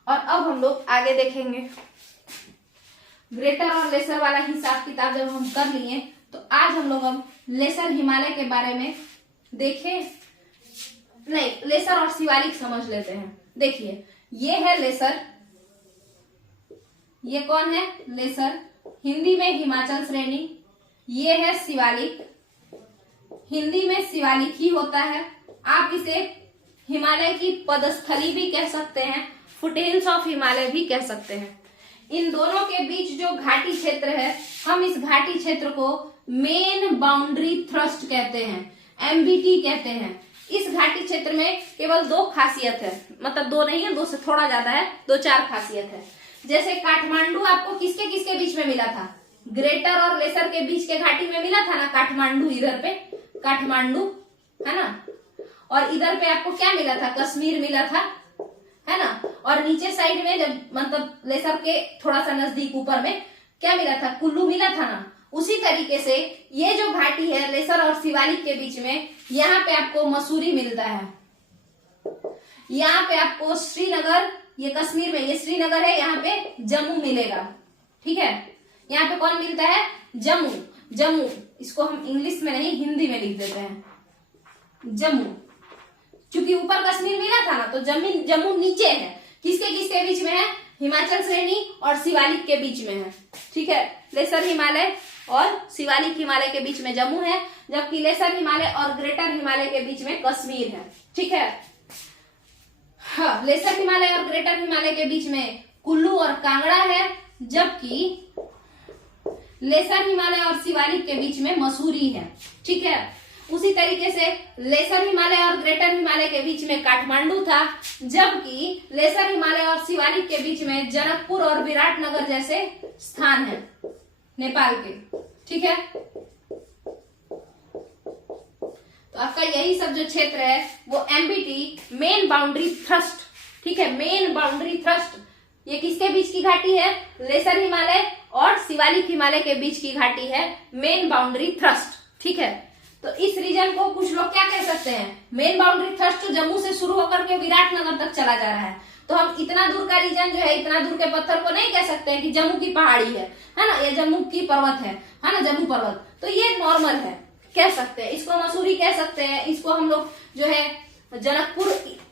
और अब हम लोग आगे देखेंगे ग्रेटर और लेसर वाला हिसाब किताब जब हम कर लिए, तो आज हम लोग अब लेसर हिमालय के बारे में देखें, नहीं लेसर और शिवालिक समझ लेते हैं। देखिए ये है लेसर, ये कौन है, लेसर, हिंदी में हिमाचल श्रेणी। ये है शिवालिक, हिंदी में शिवालिक ही होता है। आप इसे हिमालय की पदस्थली भी कह सकते हैं, फुटहिल्स ऑफ हिमालय भी कह सकते हैं। इन दोनों के बीच जो घाटी क्षेत्र है, हम इस घाटी क्षेत्र को मेन बाउंड्री थ्रस्ट कहते हैं, एमबीटी कहते हैं। इस घाटी क्षेत्र में केवल दो खासियत है, मतलब दो नहीं है, दो से थोड़ा ज्यादा है, दो चार खासियत है। जैसे काठमांडू आपको किसके किसके बीच में मिला था, ग्रेटर और लेसर के बीच के घाटी में मिला था ना, काठमांडू, इधर पे काठमांडू है ना, और इधर पे आपको क्या मिला था, कश्मीर मिला था, है ना। और नीचे साइड में जब मतलब लेसर के थोड़ा सा नजदीक ऊपर में क्या मिला था, कुल्लू मिला था ना। उसी तरीके से ये जो घाटी है लेसर और शिवालिक के बीच में, यहाँ पे आपको मसूरी मिलता है, यहाँ पे आपको श्रीनगर, ये कश्मीर में ये श्रीनगर है, यहाँ पे जम्मू मिलेगा, ठीक है। यहाँ पे कौन मिलता है, जम्मू, जम्मू, इसको हम इंग्लिश में नहीं हिंदी में लिख देते हैं जम्मू, क्योंकि ऊपर कश्मीर मिला था ना, तो जम्मू नीचे है, किसके किसके बीच में है, हिमाचल श्रेणी और शिवालिक के बीच में है, ठीक है। लेसर हिमालय और शिवालिक हिमालय के बीच में जम्मू है, जबकि लेसर हिमालय और ग्रेटर हिमालय के बीच में कश्मीर है, ठीक है। हाँ, लेसर हिमालय और ग्रेटर हिमालय के बीच में कुल्लू और कांगड़ा है, जबकि लेसर हिमालय और शिवालिक के बीच में मसूरी है, ठीक है। उसी तरीके से लेसर हिमालय और ग्रेटर हिमालय के बीच में काठमांडू था, जबकि लेसर हिमालय और शिवालिक के बीच में जनकपुर और विराटनगर जैसे स्थान है नेपाल के, ठीक है। तो आपका यही सब जो क्षेत्र है वो एमबीटी, मेन बाउंड्री थ्रस्ट, ठीक है, मेन बाउंड्री थ्रस्ट। ये किसके बीच की घाटी है, लेसर हिमालय और शिवालिक हिमालय के बीच की घाटी है मेन बाउंड्री थ्रस्ट, ठीक है। तो इस रीजन को कुछ लोग क्या कह सकते हैं, मेन बाउंड्री थ्रस्ट तो जम्मू से शुरू होकर के विराटनगर तक चला जा रहा है, तो हम इतना दूर का रीजन जो है, इतना दूर के पत्थर को नहीं कह सकते हैं कि जम्मू की पहाड़ी है ना, या जम्मू की पर्वत है ना, जम्मू पर्वत, तो ये नॉर्मल है, कह सकते हैं। इसको मसूरी कह सकते हैं, इसको हम लोग जो है जनकपुर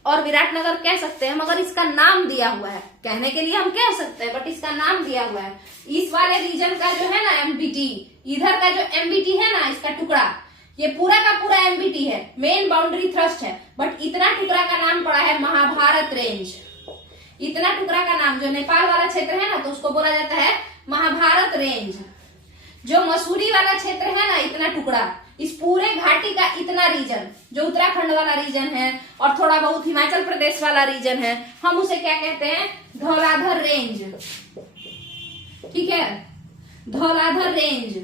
और विराटनगर कह सकते हैं, मगर इसका नाम दिया हुआ है, कहने के लिए हम कह सकते हैं, बट इसका नाम दिया हुआ है। इस वाले रीजन का जो है ना एमबीटी, इधर का जो एमबीटी है ना, इसका टुकड़ा, ये पूरा का पूरा एमबीटी है, मेन बाउंड्री थ्रस्ट है, बट इतना टुकड़ा का नाम पड़ा है महाभारत रेंज। इतना टुकड़ा का नाम, जो नेपाल वाला क्षेत्र है ना, तो उसको बोला जाता है महाभारत रेंज। जो मसूरी वाला क्षेत्र है ना, इतना टुकड़ा, इस पूरे घाटी का इतना रीजन, जो उत्तराखंड वाला रीजन है और थोड़ा बहुत हिमाचल प्रदेश वाला रीजन है, हम उसे क्या कहते हैं, धौलाधर रेंज, ठीक है, धौलाधर रेंज।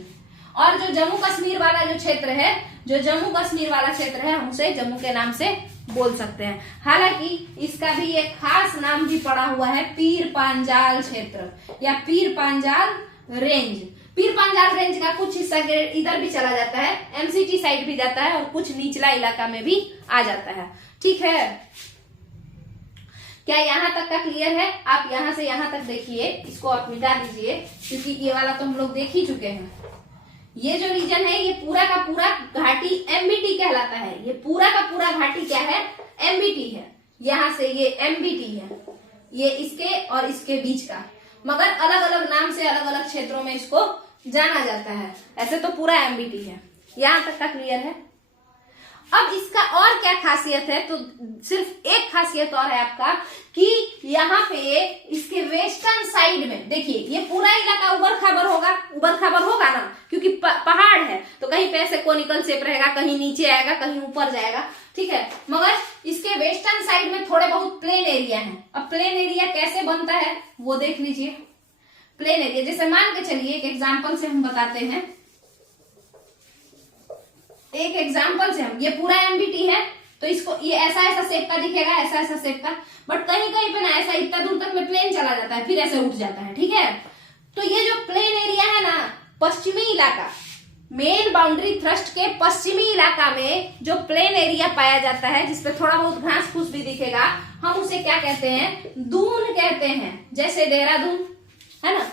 और जो जम्मू कश्मीर वाला जो क्षेत्र है, जो जम्मू कश्मीर वाला क्षेत्र है, हम उसे जम्मू के नाम से बोल सकते हैं। हालांकि इसका भी एक खास नाम भी पड़ा हुआ है, पीर पांजाल क्षेत्र या पीर पांजाल रेंज। पीर पांजाल रेंज का कुछ हिस्सा इधर भी चला जाता है, एमसीटी साइड भी जाता है और कुछ निचला इलाका में भी आ जाता है, ठीक है। क्या यहाँ तक का क्लियर है? आप यहाँ से यहाँ तक देखिए, इसको आप मिटा दीजिए क्योंकि ये वाला तो हम लोग देख ही चुके हैं। ये जो रीजन है ये पूरा का पूरा घाटी एमबीटी कहलाता है। ये पूरा का पूरा घाटी क्या है? एमबीटी है। यहाँ से ये एमबीटी है, ये इसके और इसके बीच का, मगर अलग अलग नाम से अलग अलग क्षेत्रों में इसको जाना जाता है। ऐसे तो पूरा एमबीटी है। यहाँ तक का क्लियर है? अब इसका और क्या खासियत है? तो सिर्फ एक खासियत और है आपका कि यहाँ पे इसके वेस्टर्न साइड में देखिए, ये पूरा इलाका उबड़ खाबड़ होगा ना, क्योंकि पहाड़ है तो कहीं पे ऐसे कोनिकल शेप रहेगा, कहीं नीचे आएगा, कहीं ऊपर जाएगा, ठीक है। मगर इसके वेस्टर्न साइड में थोड़े बहुत प्लेन एरिया है। अब प्लेन एरिया कैसे बनता है वो देख लीजिए। प्लेन एरिया जैसे मान के चलिए, एक एग्जाम्पल से हम बताते हैं। एक एग्जाम्पल से हम, ये पूरा एमबीटी है तो इसको ये ऐसा ऐसा शेप का दिखेगा, ऐसा ऐसा शेप का, बट कहीं कहीं पे ना ऐसा इतना दूर तक में प्लेन चला जाता है, फिर ऐसे उठ जाता है, ठीक है। तो ये जो प्लेन एरिया है ना, पश्चिमी इलाका, मेन बाउंड्री थ्रस्ट के पश्चिमी इलाका में जो प्लेन एरिया पाया जाता है, जिसपे थोड़ा बहुत घास फूस भी दिखेगा, हम उसे क्या कहते हैं? दून कहते हैं। जैसे देहरादून है ना,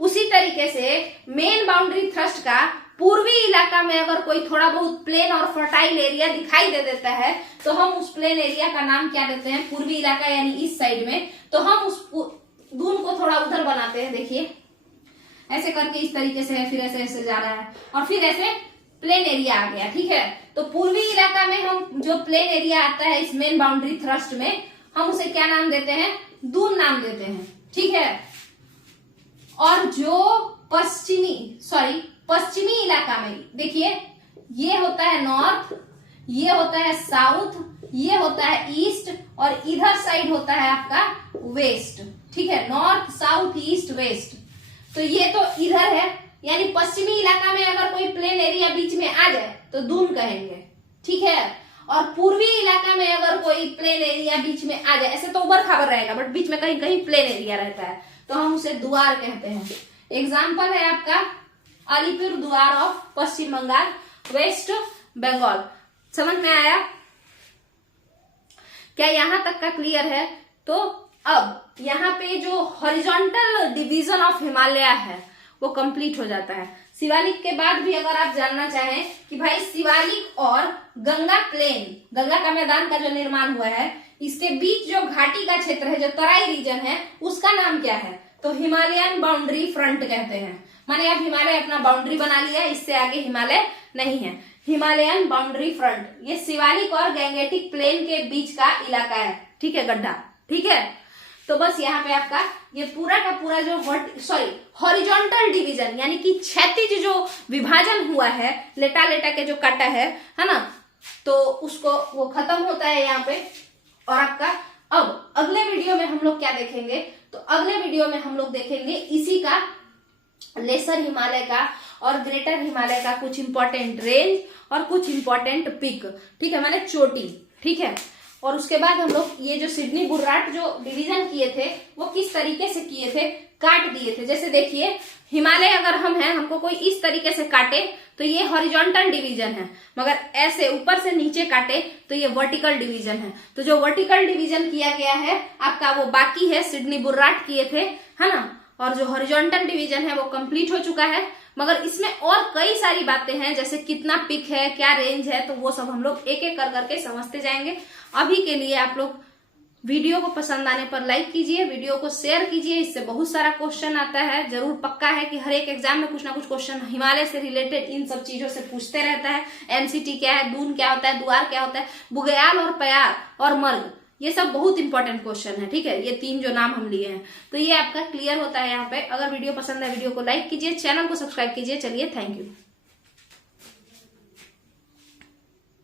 उसी तरीके से मेन बाउंड्री थ्रस्ट का पूर्वी इलाका में अगर कोई थोड़ा बहुत प्लेन और फर्टाइल एरिया दिखाई दे देता है तो हम उस प्लेन एरिया का नाम क्या देते हैं? पूर्वी इलाका, यानी इस साइड में। तो हम उस दून को थोड़ा उधर बनाते हैं। देखिए ऐसे करके इस तरीके से है, फिर ऐसे ऐसे जा रहा है और फिर ऐसे प्लेन एरिया आ गया, ठीक है। तो पूर्वी इलाका में हम जो प्लेन एरिया आता है इस मेन बाउंड्री थ्रस्ट में, हम उसे क्या नाम देते हैं? दून नाम देते हैं, ठीक है। और जो पश्चिमी इलाका में देखिए, ये होता है नॉर्थ, ये होता है साउथ, ये होता है ईस्ट और इधर साइड होता है आपका वेस्ट, ठीक है। नॉर्थ साउथ ईस्ट वेस्ट, तो ये तो इधर है, यानी पश्चिमी इलाका में अगर कोई प्लेन एरिया बीच में आ जाए तो दून कहेंगे, ठीक है। और पूर्वी इलाका में अगर कोई प्लेन एरिया बीच में आ जाए, ऐसे तो उबड़ खाबड़ रहेगा बट बीच में कहीं कहीं प्लेन एरिया रहता है, तो हम उसे द्वार कहते हैं। एग्जाम्पल है आपका Alipurduar of Paschim Bengal, West Bengal. समझ में आया? क्या यहां तक का क्लियर है? तो अब यहाँ पे जो हॉरिजॉन्टल डिवीजन ऑफ हिमालय है वो कंप्लीट हो जाता है। शिवालिक के बाद भी अगर आप जानना चाहें कि भाई शिवालिक और गंगा प्लेन, गंगा का मैदान का जो निर्माण हुआ है, इसके बीच जो घाटी का क्षेत्र है, जो तराई रीजन है, उसका नाम क्या है? तो हिमालयन बाउंड्री फ्रंट कहते हैं। माने अब हिमालय अपना बाउंड्री बना लिया, इससे आगे हिमालय नहीं है। हिमालयन बाउंड्री फ्रंट, ये शिवालिक और गैंगेटिक प्लेन के बीच का इलाका है, ठीक है, गड्ढा, ठीक है। तो बस यहाँ पे आपका ये पूरा का पूरा जो हॉरिजॉन्टल डिवीजन यानी कि क्षैतिज जो विभाजन हुआ है, लेटा लेटा के जो काटा है ना, तो उसको वो खत्म होता है यहाँ पे। और आपका अब अगले वीडियो में हम लोग क्या देखेंगे? तो अगले वीडियो में हम लोग देखेंगे इसी का लेसर हिमालय का और ग्रेटर हिमालय का कुछ इंपॉर्टेंट रेंज और कुछ इंपॉर्टेंट पिक, ठीक है, माने चोटी, ठीक है। और उसके बाद हम लोग ये जो सिडनी बुर्राट जो डिवीजन किए थे वो किस तरीके से किए थे, काट दिए थे। जैसे देखिए हिमालय अगर हम हैं, हमको कोई इस तरीके से काटे तो ये हॉरिजॉन्टल डिवीजन है, मगर ऐसे ऊपर से नीचे काटे तो ये वर्टिकल डिवीजन है। तो जो वर्टिकल डिवीजन किया गया है आपका वो बाकी है, सिडनी बुर्राट किए थे, है ना। और जो हॉरिजॉन्टल डिवीजन है वो कंप्लीट हो चुका है, मगर इसमें और कई सारी बातें हैं, जैसे कितना पिक है, क्या रेंज है, तो वो सब हम लोग एक एक कर करके समझते जाएंगे। अभी के लिए आप लोग वीडियो को पसंद आने पर लाइक कीजिए, वीडियो को शेयर कीजिए, इससे बहुत सारा क्वेश्चन आता है। जरूर पक्का है कि हर एक एग्जाम में कुछ ना कुछ क्वेश्चन हिमालय से रिलेटेड इन सब चीजों से पूछते रहता है। एमसीटी क्या है, दून क्या होता है, द्वार क्या होता है, बुग्याल और प्यार और मर्ग, ये सब बहुत इंपॉर्टेंट क्वेश्चन है, ठीक है। ये तीन जो नाम हम लिए हैं, तो ये आपका क्लियर होता है यहाँ पे। अगर वीडियो पसंद है वीडियो को लाइक कीजिए, चैनल को सब्सक्राइब कीजिए। चलिए, थैंक यू।